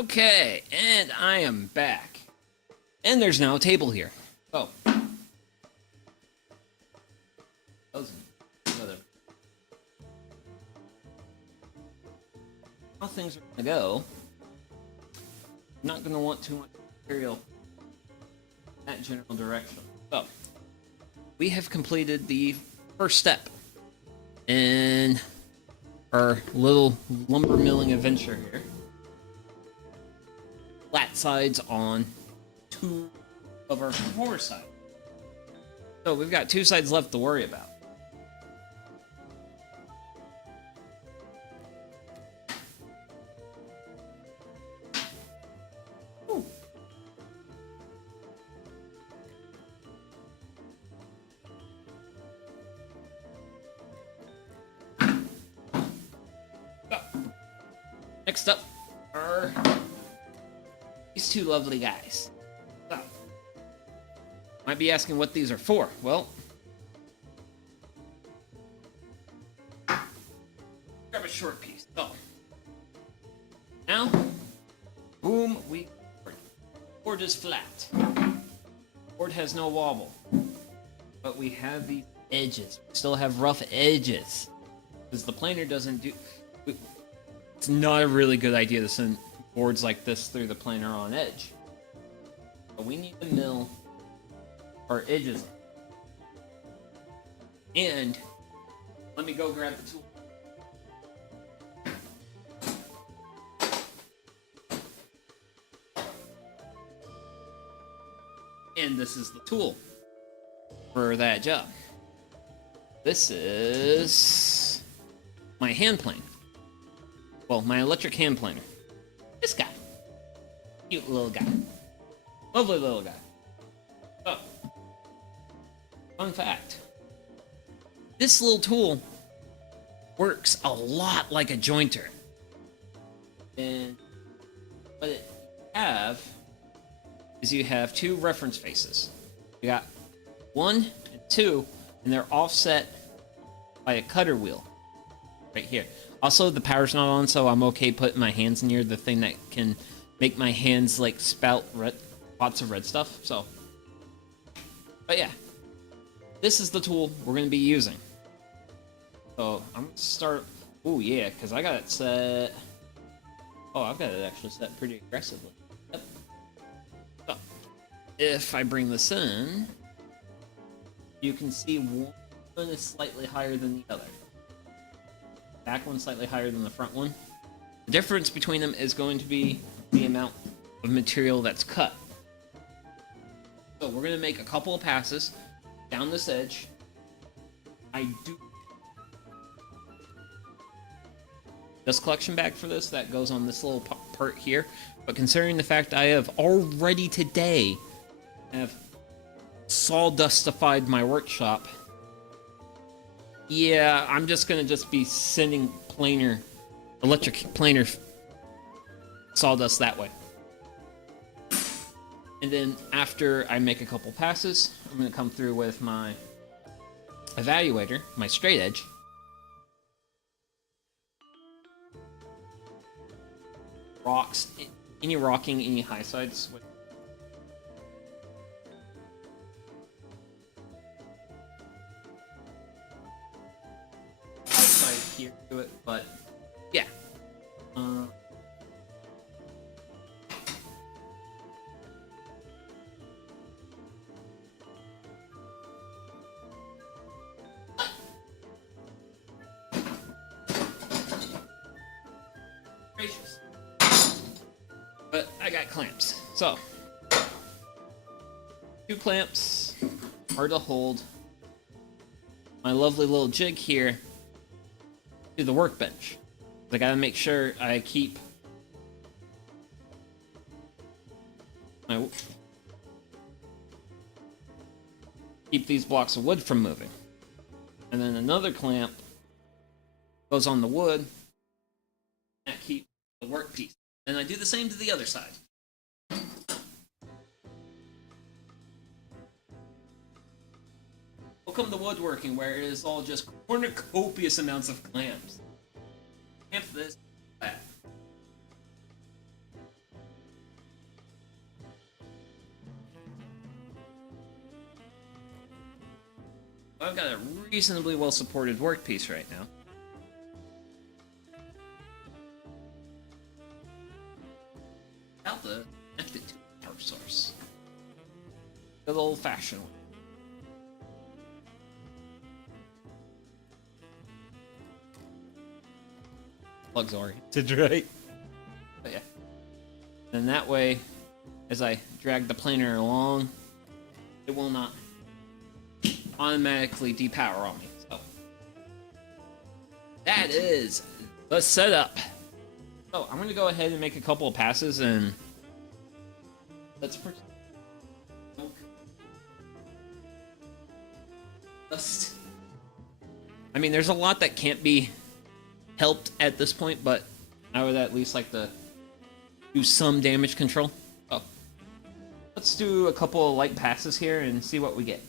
Okay, and I am back. And there's now a table here. Oh. How things are gonna go. I'm not gonna want too much material in that general direction. So, we have completed the first step in our little lumber milling adventure here. Flat sides on 2 of our 4 sides. So we've got 2 sides left to worry about. Ooh. So, next up are these 2 lovely guys. So, might be asking what these are for. Well, grab a short piece. So, now, boom, board is flat. Board has no wobble. But we have these edges. We still have rough edges. Because the planer doesn't do... It's not a really good idea to send boards like this through the planer on edge. But we need to mill our edges. And let me go grab the tool. And this is the tool for that job. This is my hand plane. Well, my electric hand planer. This guy. Cute little guy. Lovely little guy. Oh. Fun fact. This little tool works a lot like a jointer. And what it have is you have 2 reference faces. You got 1 and 2, and they're offset by a cutter wheel. Right here. Also, the power's not on, so I'm okay putting my hands near the thing that can make my hands, like, spout lots of red stuff, so. But yeah. This is the tool we're going to be using. So, I'm going to start... Ooh, yeah, because I got it set... Oh, I've got it actually set pretty aggressively. Yep. So, if I bring this in, you can see one is slightly higher than the other. Back one slightly higher than the front one. The difference between them is going to be the amount of material that's cut. So we're going to make a couple of passes down this edge. I do dust collection bag for this that goes on this little part here, but considering the fact I have already today have sawdustified my workshop, yeah, I'm just gonna be sending electric planer sawdust that way. And then after I make a couple passes, I'm gonna come through with my evaluator, my straight edge. Rocks, any rocking, any high sides. Here to it, but yeah. Gracious. But I got clamps, so 2 clamps, hard to hold. My lovely little jig here to the workbench. I gotta make sure I keep these blocks of wood from moving. And then another clamp goes on the wood and keep the workpiece. And I do the same to the other side. Welcome to woodworking, where it is all just cornucopious amounts of clamps. Clamp this, that. I've got a reasonably well-supported workpiece right now. Without the connected to a power source. Good old-fashioned one. Plugs oriented, right? But yeah. And that way, as I drag the planer along, it will not automatically depower on me. So that is the setup. So I'm gonna go ahead and make a couple of passes and let's just. I mean, there's a lot that can't be helped at this point, but I would at least like to do some damage control. Oh, let's do a couple of light passes here and see what we get.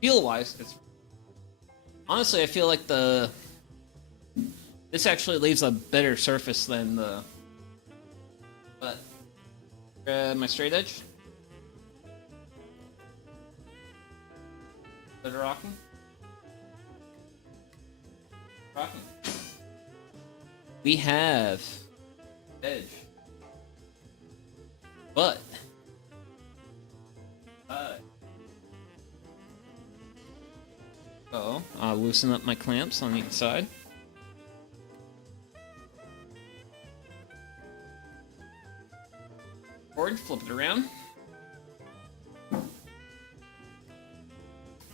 Feel-wise, it's honestly I feel like this actually leaves a better surface than the my straight edge. Better rocking. We have edge, but so I'll loosen up my clamps on each side. Forward, flip it around.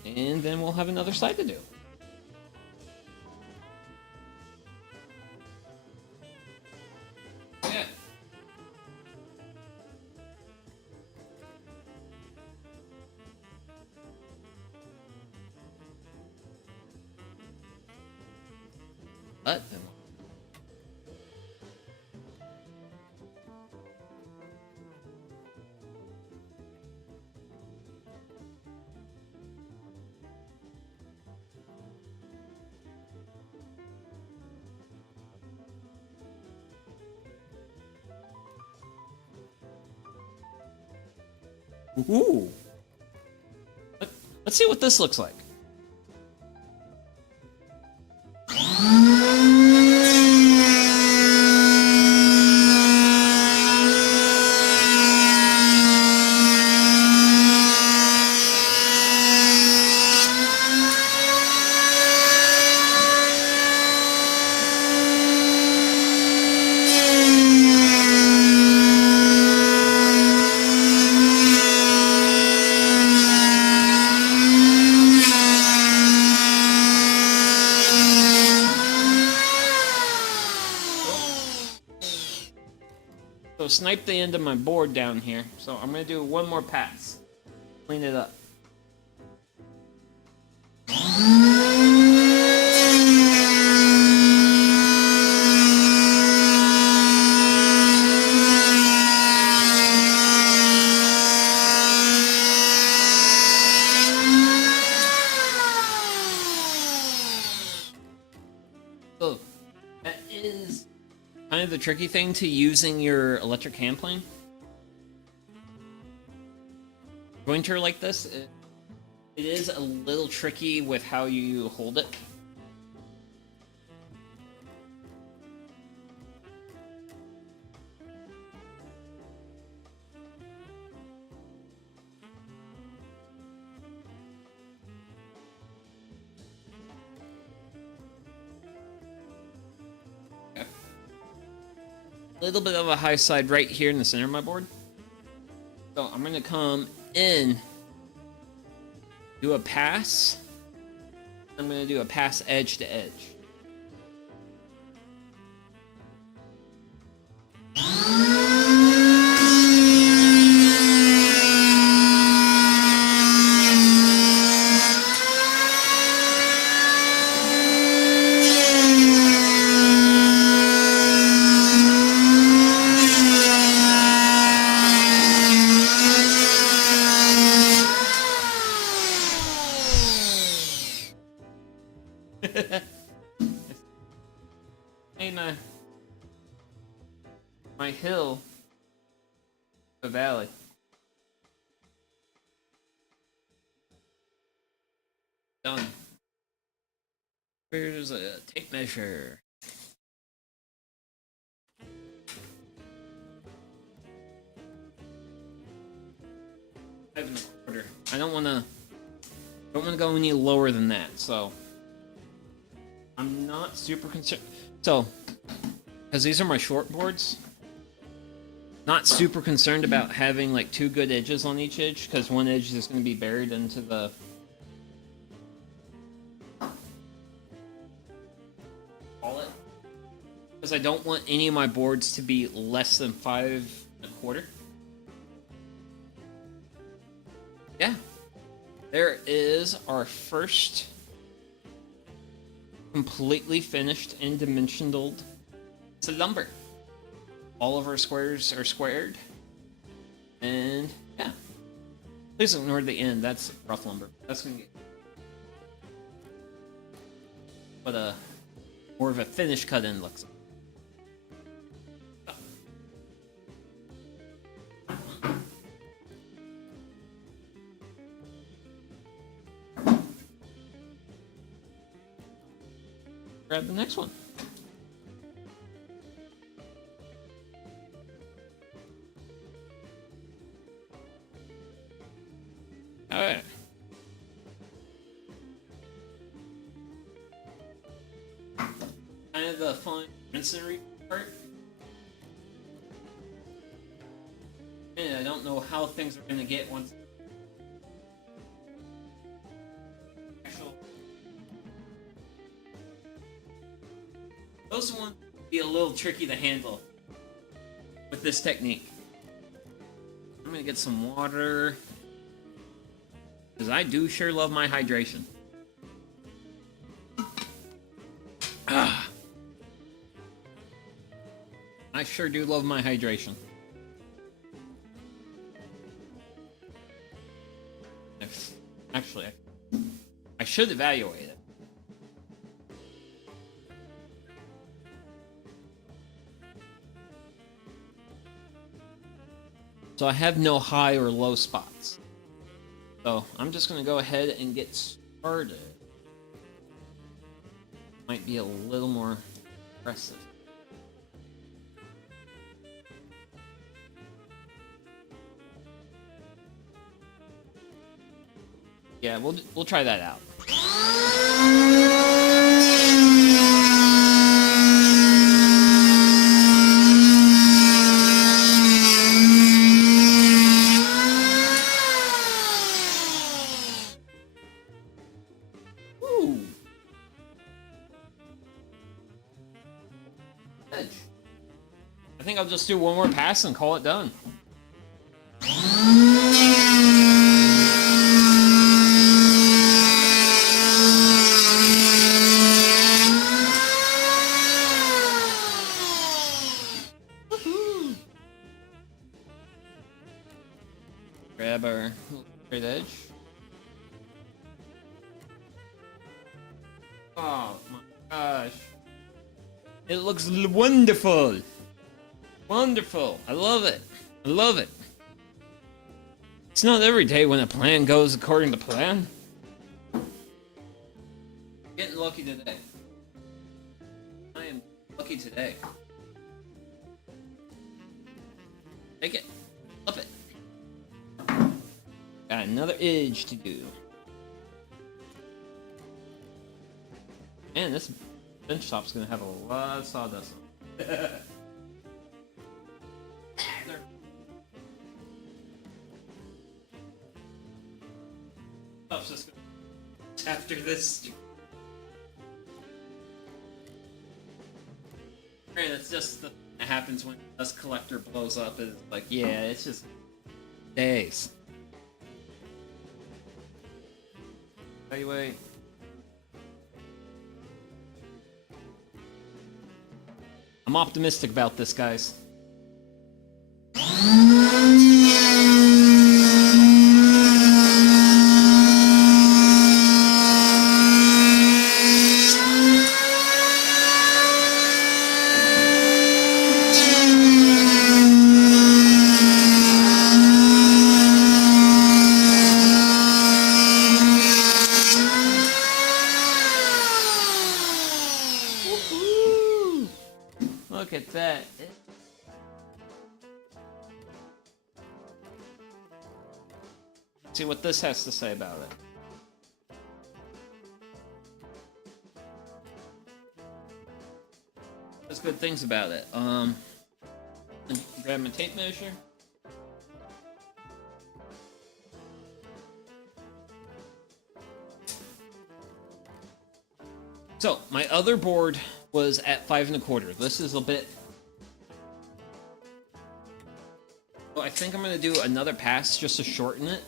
And then we'll have another side to do. Yeah. But then ooh. Let's see what this looks like. So snipe the end of my board down here. So I'm gonna do one more pass. Clean it up. So that is kind of the tricky thing to using your electric hand plane. Jointer like this, it is a little tricky with how you hold it. little bit of a high side right here in the center of my board. So I'm gonna come in, do a pass. I'm gonna do a pass edge to edge. Hey, my hill, the valley. Done. Here's a tape measure. 5 1/4. I don't want to go any lower than that. So I'm not super concerned. So, because these are my short boards, not super concerned about having like 2 good edges on each edge, because one edge is going to be buried into the wallet. Because I don't want any of my boards to be less than 5 1/4. Yeah, there is our first completely finished and dimensional lumber. All of our squares are squared, and yeah, please ignore the end. That's rough lumber. That's gonna get, but more of a finished cut end looks like. Grab the next one. Alright. Kind of the fun masonry part. And I don't know how things are going to get once. Those ones be a little tricky to handle with this technique. I'm gonna get some water, because I do sure love my hydration. Ah, I sure do love my hydration. Actually, I should evaluate it. So I have no high or low spots. So I'm just going to go ahead and get started. Might be a little more aggressive. Yeah, we'll try that out. I think I'll just do one more pass and call it done. Grab our straight edge. Oh my gosh. It looks wonderful. Wonderful. I love it. I love it. It's not every day when a plan goes according to plan. Getting lucky today. I am lucky today. Take it. Love it. Got another edge to do. Man, this bench top's gonna have a lot of sawdust on it. stuff's just gonna after this. And it's just the thing that happens when Dust Collector blows up. Is like, yeah, it's just days. Anyway. I'm optimistic about this, guys. Look at that. See what this has to say about it. There's good things about it. Grab my tape measure. So, my other board was at 5 1/4. This is a bit... Well, I think I'm going to do another pass just to shorten it.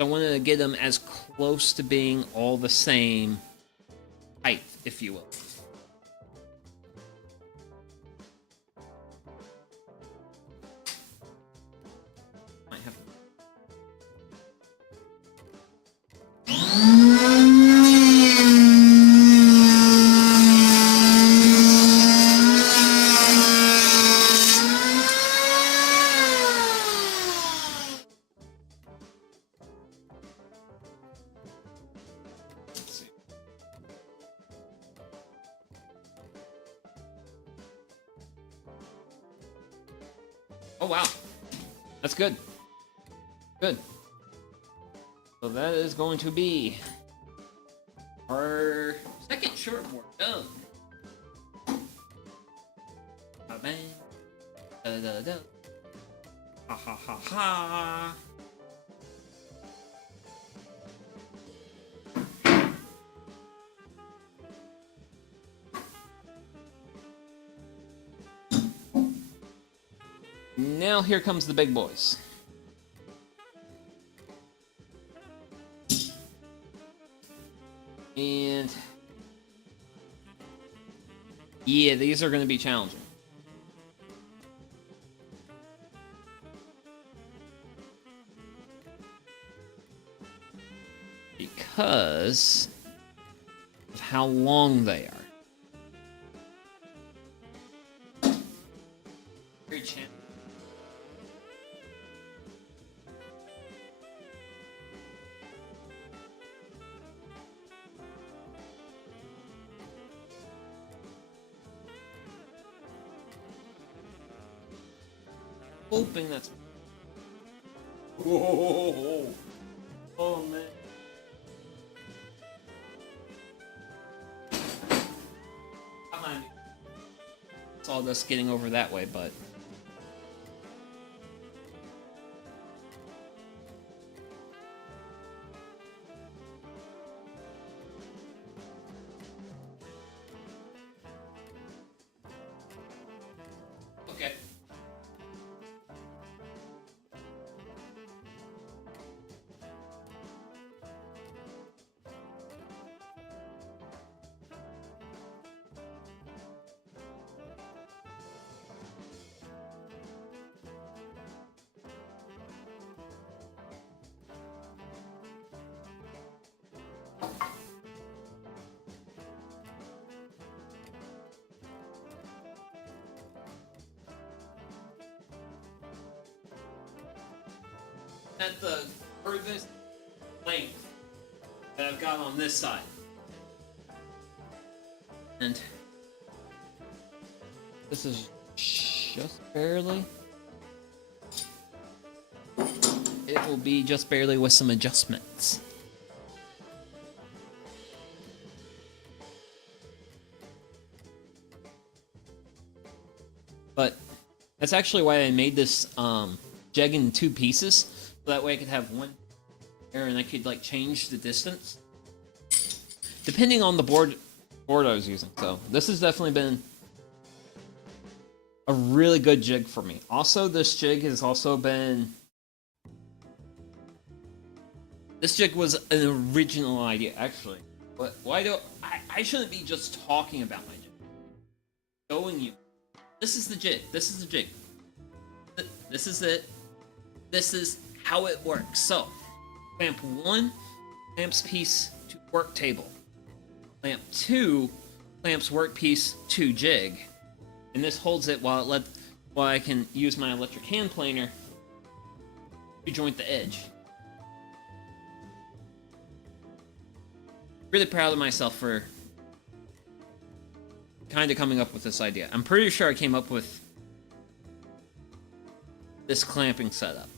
I wanted to get them as close to being all the same height, if you will. Might have to... Oh, wow. That's good. Good. So that is going to be our second shortboard done. Ba-bang. Da-da-da. Ha ha ha ha. Now here comes the big boys. And yeah, these are going to be challenging. Because of how long they are. Very challenging. Hoping that's... Whoa! Oh man! Behind me. It's all just getting over that way, but... Okay. At the furthest length that I've got on this side. And this is just barely. It will be just barely with some adjustments. But that's actually why I made this jeg in 2 pieces. So that way I could have one and I could like change the distance depending on the board I was using. So this has definitely been a really good jig for me. Also, this jig has also been... This jig was an original idea, actually. But why do I shouldn't be just talking about my jig. Showing you. This is the jig. This is the jig. This is it. This is how it works. So, clamp 1 clamps piece to work table. Clamp 2 clamps workpiece to jig. And this holds it while I can use my electric hand planer to joint the edge. Really proud of myself for kind of coming up with this idea. I'm pretty sure I came up with this clamping setup.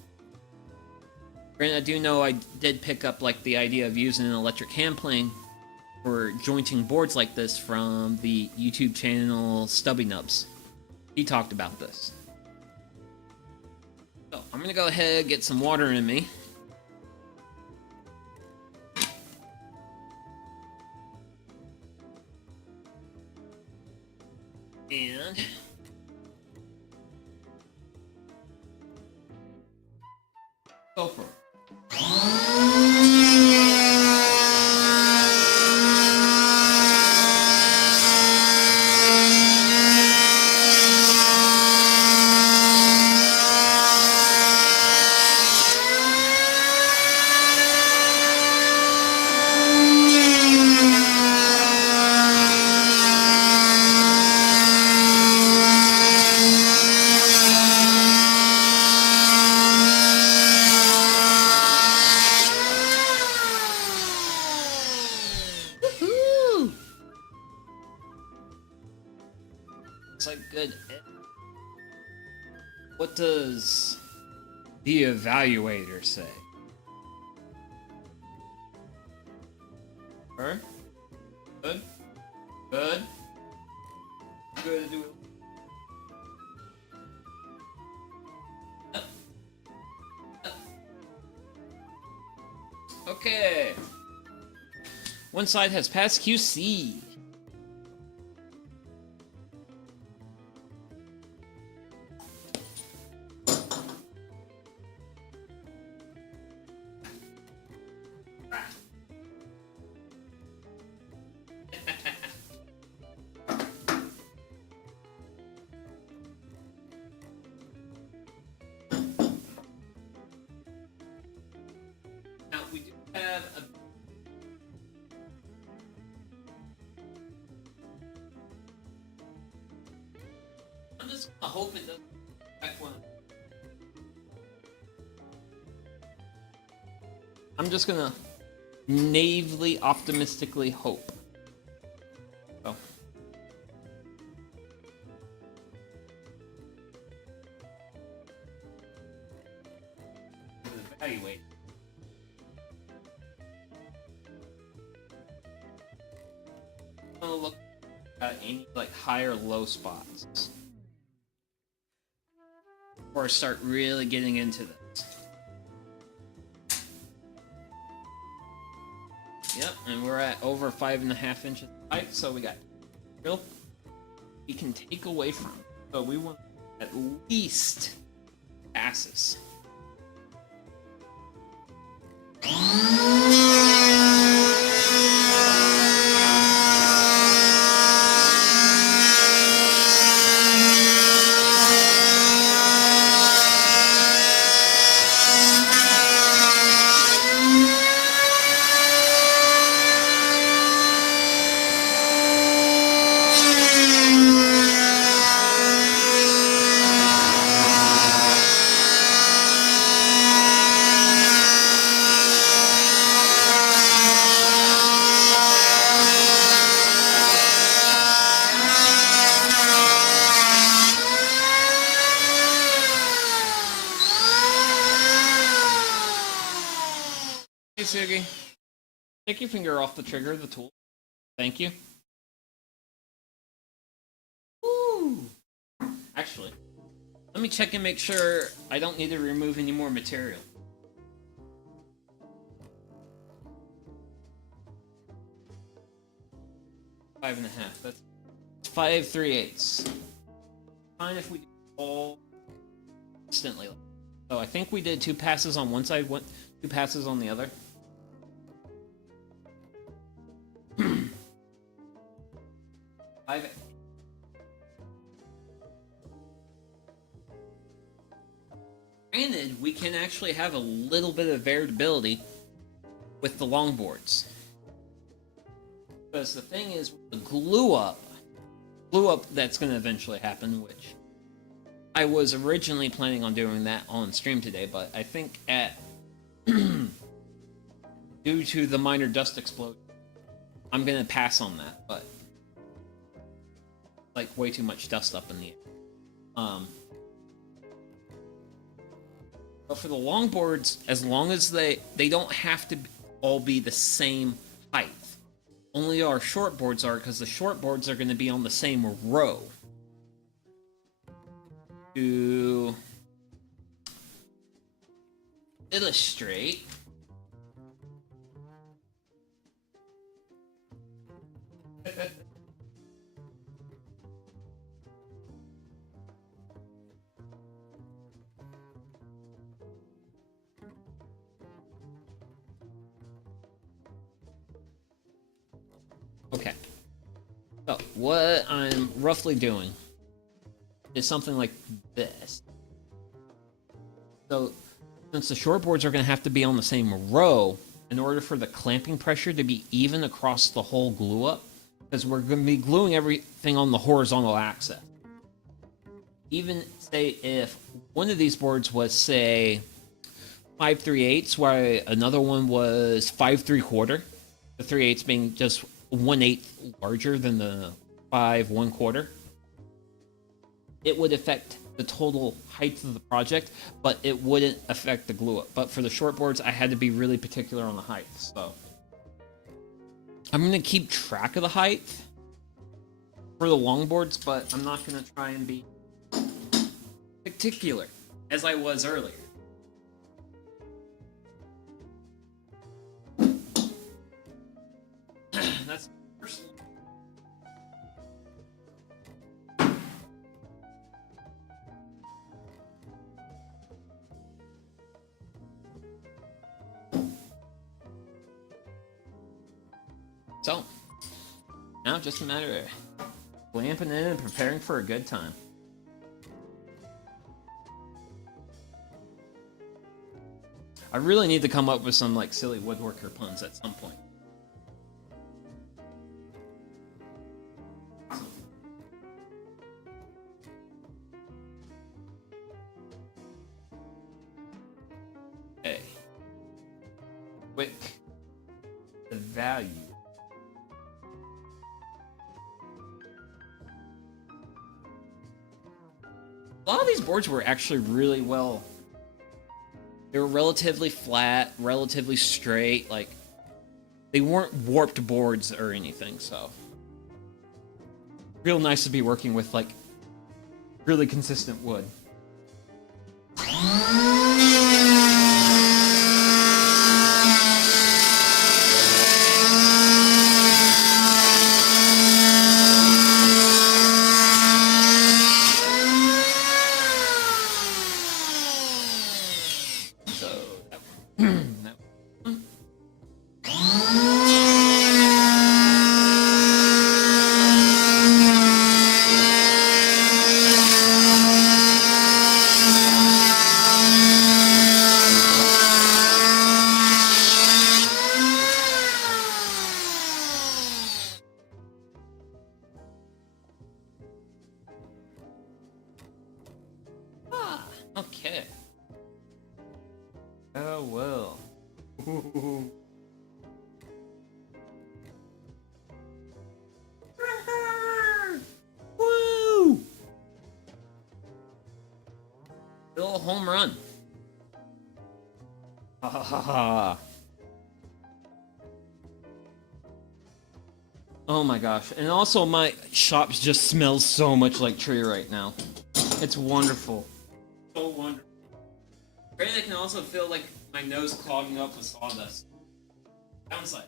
Granted, I do know I did pick up like the idea of using an electric hand plane for jointing boards like this from the YouTube channel Stubby Nubs. He talked about this. So I'm gonna go ahead and get some water in me. And go for it. It's like good. What does the evaluator say? Her? Good? Good? Good to do it. Okay. One side has passed QC. Now we do have a I hope it doesn't affect one. I'm just gonna naively, optimistically hope. So. Evaluate. I'm gonna look at any like high or low spots. Or start really getting into this. Yep, and we're at over 5.5 inches height, so we got real we can take away from. So we want at least passes. Hey, Siggy. Take your finger off the trigger of the tool. Thank you. Woo! Actually, let me check and make sure I don't need to remove any more material. 5.5. That's 5 3/8. Fine if we do all instantly. So I think we did 2 passes on one side, 2 passes on the other. Granted, we can actually have a little bit of variability with the longboards. Because the thing is, the glue up that's going to eventually happen, which I was originally planning on doing that on stream today, but I think due to the minor dust explosion, I'm going to pass on that, but like way too much dust up in the air. But for the longboards, as long as they don't have to all be the same height. Only our shortboards are, because the shortboards are going to be on the same row. To illustrate, okay. So what I'm roughly doing is something like this. So since the shortboards are going to have to be on the same row in order for the clamping pressure to be even across the whole glue up, because we're going to be gluing everything on the horizontal axis. Even say if one of these boards was say 5 3/8, while another one was 5 3/4, the 3/8 being just 1/8 larger than the 5 1/4, it would affect the total height of the project, but it wouldn't affect the glue up. But for the short boards, I had to be really particular on the height, so I'm going to keep track of the height for the long boards, but I'm not going to try and be particular as I was earlier. That's personal. So, now just a matter of clamping in and preparing for a good time. I really need to come up with some like silly woodworker puns at some point. Hey, quick, the value. A lot of these boards were actually really well. They were relatively flat, relatively straight, like they weren't warped boards or anything, so real nice to be working with like really consistent wood. Okay. Oh well. Ooh. Woo! Still a home run. Ha ha ha ha. Oh my gosh. And also my shop just smells so much like tree right now. It's wonderful. So wonderful. Granted, I can also feel like my nose clogging up with sawdust. Downside.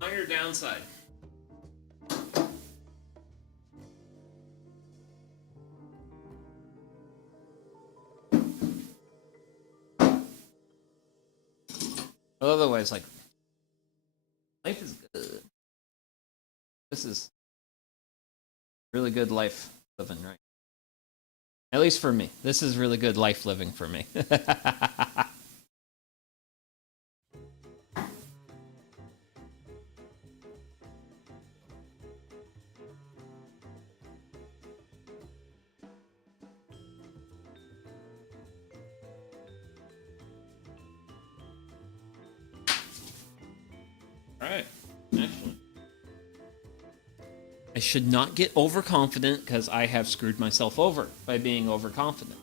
minor downside. But otherwise, like, life is good. This is really good life living, right? At least for me. This is really good life living for me. Alright, actually. I should not get overconfident because I have screwed myself over by being overconfident.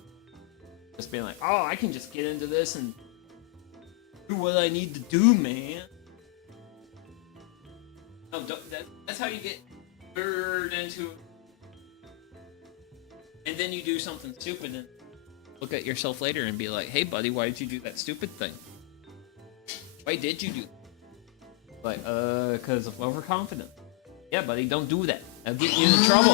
Just being like, oh, I can just get into this and do what I need to do, man. No, that's how you get lured into it. And then you do something stupid and look at yourself later and be like, hey, buddy, why did you do that stupid thing? Why did you do that? Like, because of overconfidence. Yeah, buddy, don't do that. That'll get you into trouble.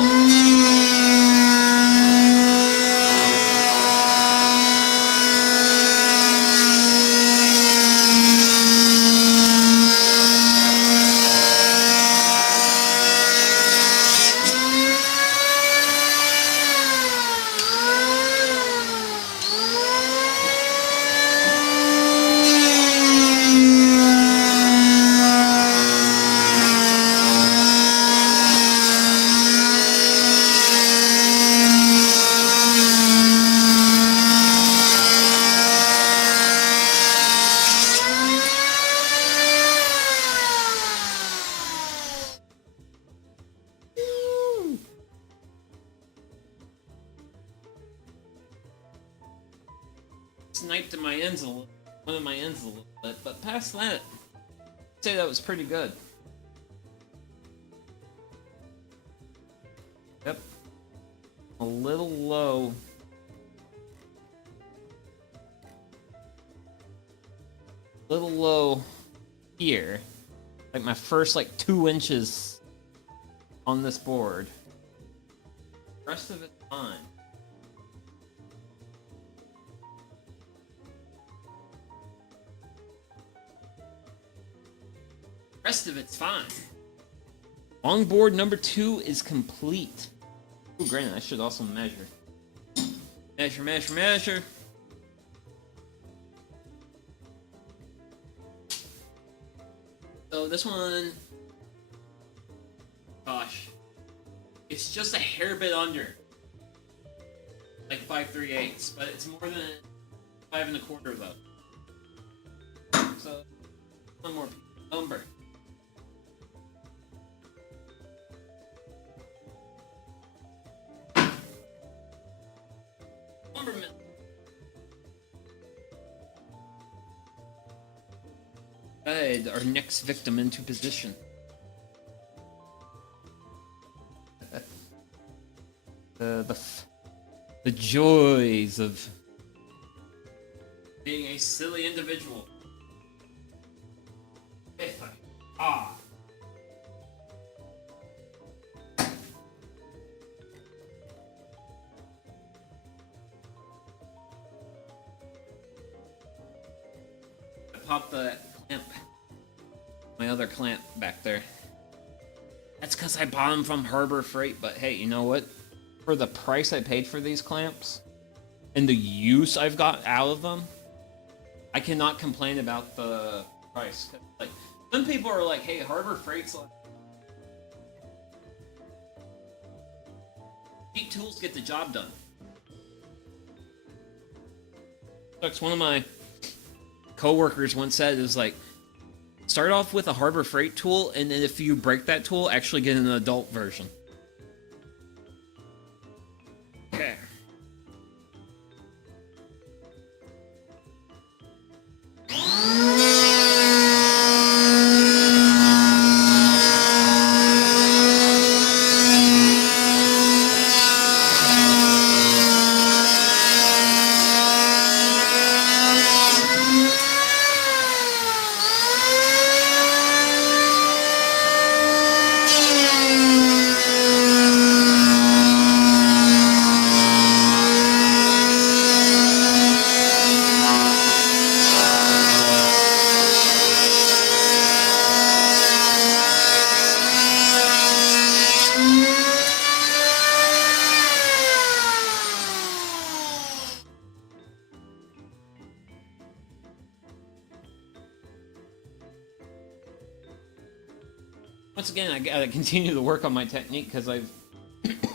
Sniped in my ends one of my ends a little bit, but past that, I'd say that was pretty good. Yep. A little low. A little low here. Like my first 2 inches on this board. The rest of it's fine. Rest of it's fine. Longboard number 2 is complete. Ooh, granted, I should also measure. Measure, measure, measure. So this one, gosh, it's just a hair bit under, like 5/3/8, but it's more than 5 1/4 though. So one more piece of lumber. Lumber mill. Guide our next victim into position. The joys of being a silly individual. If I popped the clamp. My other clamp back there. That's because I bought them from Harbor Freight, but hey, you know what? For the price I paid for these clamps and the use I've got out of them, I cannot complain about the price. Like, some people are like, hey, Harbor Freight's like, cheap tools get the job done. That's one of my coworkers once said, is like, start off with a Harbor Freight tool, and then if you break that tool, actually get an adult version. Okay. Once again, I gotta continue to work on my technique because I've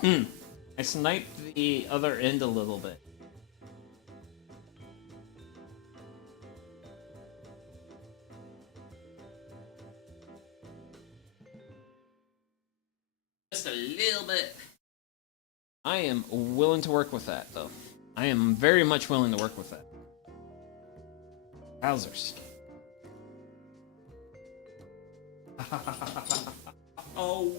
I sniped the other end a little bit. Just a little bit. I am willing to work with that, though. I am very much willing to work with that. Wowzers. Oh.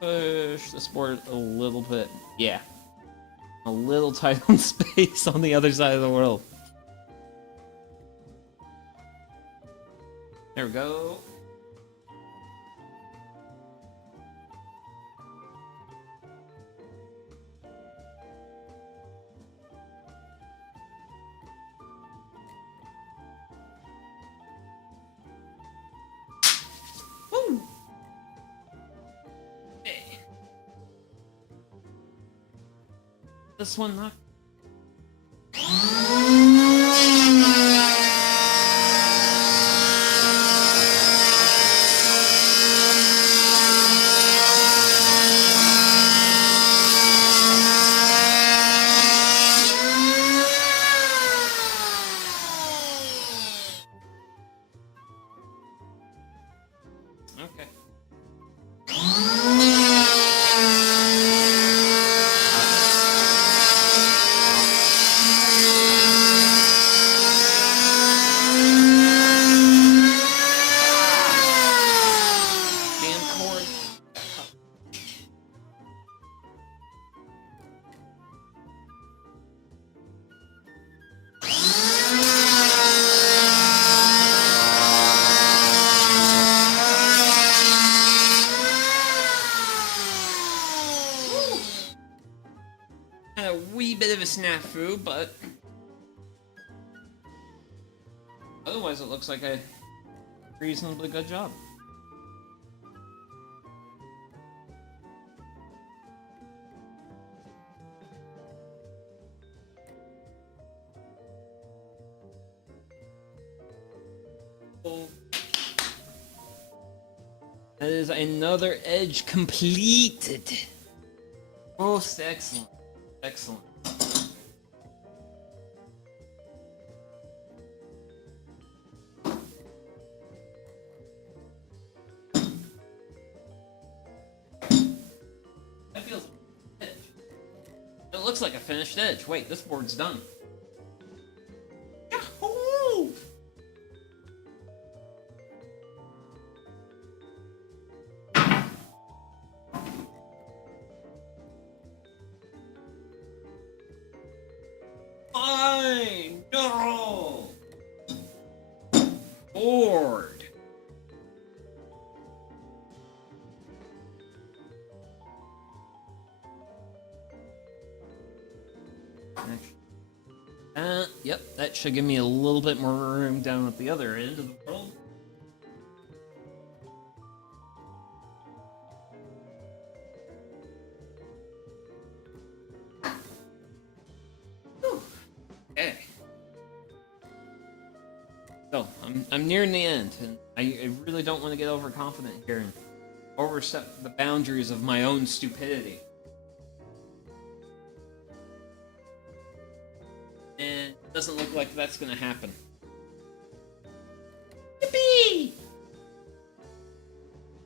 Push this board a little bit. Yeah. A little tight on space on the other side of the world. There we go. Woo! Hey. This one not. Okay. Damn cord. Had a wee bit of a snafu, but otherwise it looks like a reasonably good job. That is another edge completed. Most excellent. Excellent. That feels edge. It looks like a finished edge. Wait, this board's done. Yahoo! No! Board. Yep, that should give me a little bit more room down at the other end of the world. Whew. Okay. So, I'm nearing the end, and I really don't want to get overconfident here and overstep the boundaries of my own stupidity. And it doesn't look like that's gonna happen. Yippee!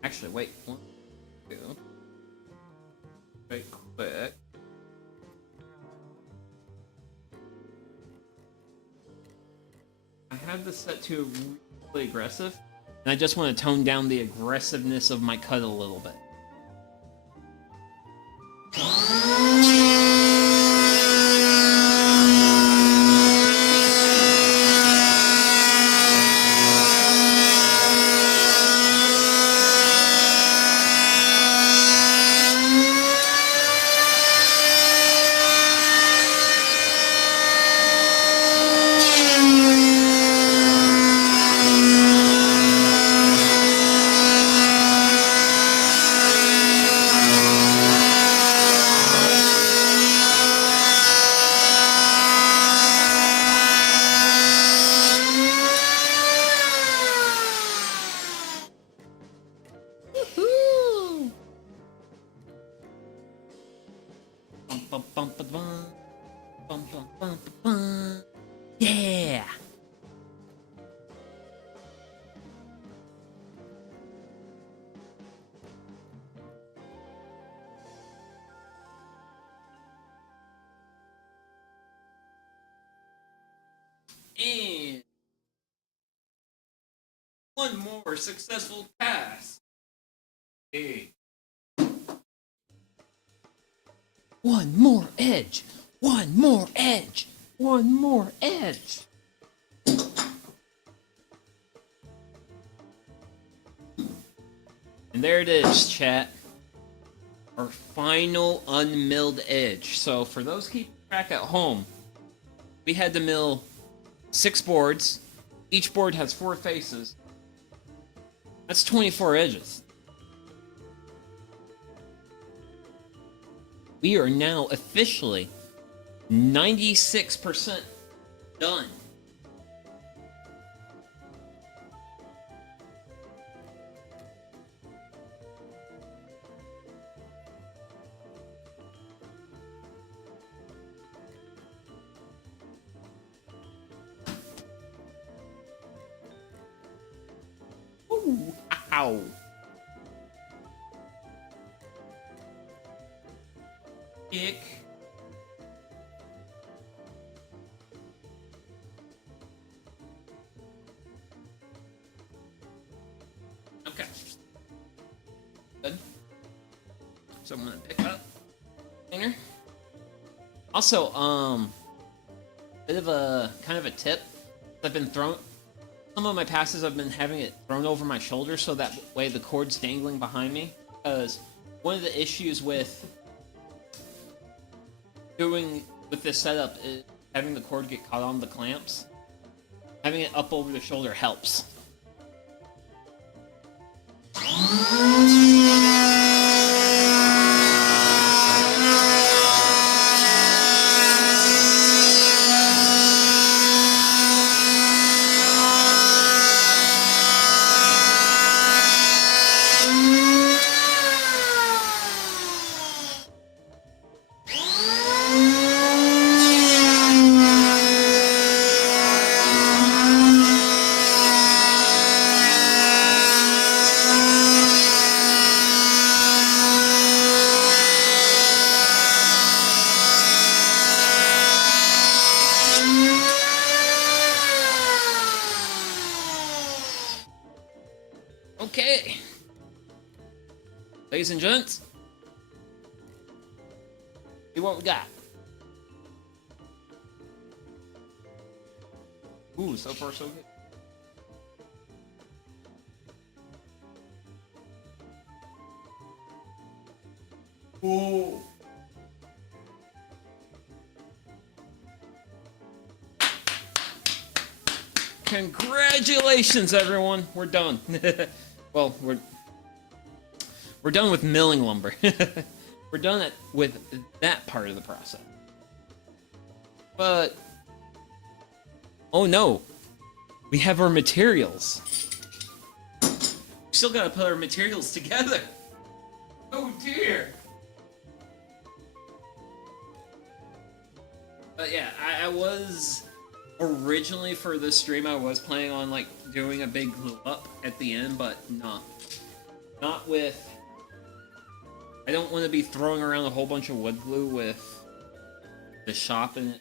Actually, wait. 1, 2. Right quick. I have this set to really aggressive, And I just want to tone down the aggressiveness of my cut a little bit. Yeah. And one more successful pass. Hey. One more edge. One more edge. One more edge. And there it is, chat. Our final unmilled edge. So for those keeping track at home, we had to mill 6 boards. Each board has 4 faces. That's 24 edges. We are now officially 96% done. Ooh, ow. Kick. Okay. Good. So I'm gonna pick up container. Also, bit of a kind of a tip. I've been thrown. Some of my passes I've been having it thrown over my shoulder so that way the cord's dangling behind me. Because one of the issues with this setup is having the cord get caught on the clamps. Having it up over the shoulder helps. Okay. Ladies and gents, see what we got. Ooh, so far so good. Ooh. Congratulations, everyone. We're done. Well, we're done with milling lumber. We're done with that part of the process. But oh no, we have our materials. We still gotta put our materials together. Oh dear. But yeah, I was originally for this stream I was planning on like doing a big glue up at the end, but not with. I don't want to be throwing around a whole bunch of wood glue with the shop in it.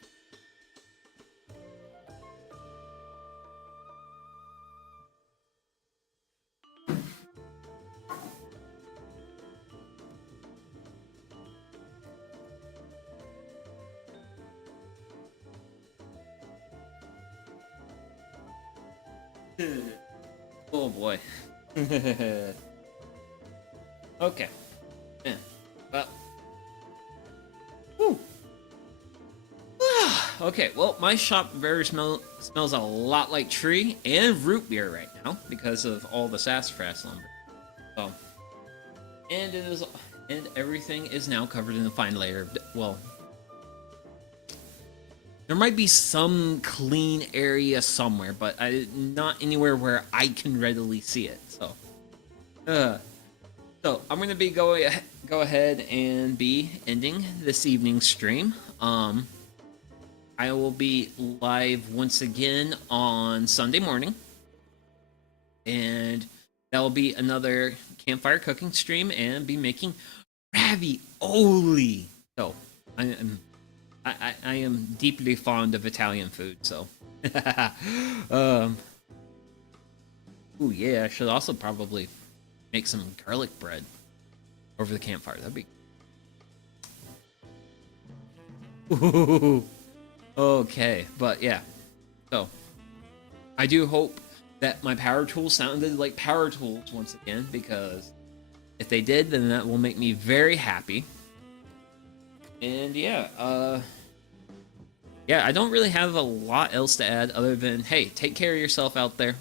Oh boy. Okay. Yeah. Well. Whew. Okay, well, my shop smells a lot like tree and root beer right now because of all the sassafras lumber. So, and everything is now covered in a fine layer of, well, there might be some clean area somewhere, but not anywhere where I can readily see it. So I'm gonna be go ahead and be ending this evening's stream. I will be live once again on Sunday morning, and that will be another campfire cooking stream, and be making ravioli. So I am deeply fond of Italian food. So, oh yeah, I should also probably make some garlic bread over the campfire. That'd be. Ooh. Okay, but yeah. So, I do hope that my power tools sounded like power tools once again, because if they did, then that will make me very happy. And yeah, yeah, I don't really have a lot else to add other than, hey, take care of yourself out there.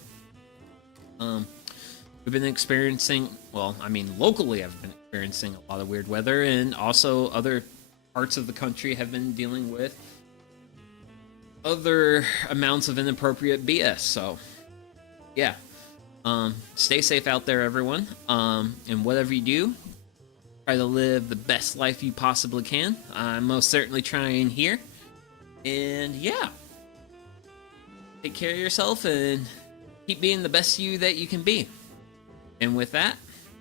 We've been experiencing, well, I mean, locally I've been experiencing a lot of weird weather, and also other parts of the country have been dealing with other amounts of inappropriate BS. So, yeah. Stay safe out there, everyone. And whatever you do, try to live the best life you possibly can. I'm most certainly trying here. And yeah. Take care of yourself and keep being the best you that you can be. And with that,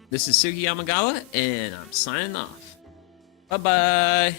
this is Sugi Yamagawa, and I'm signing off. Bye-bye.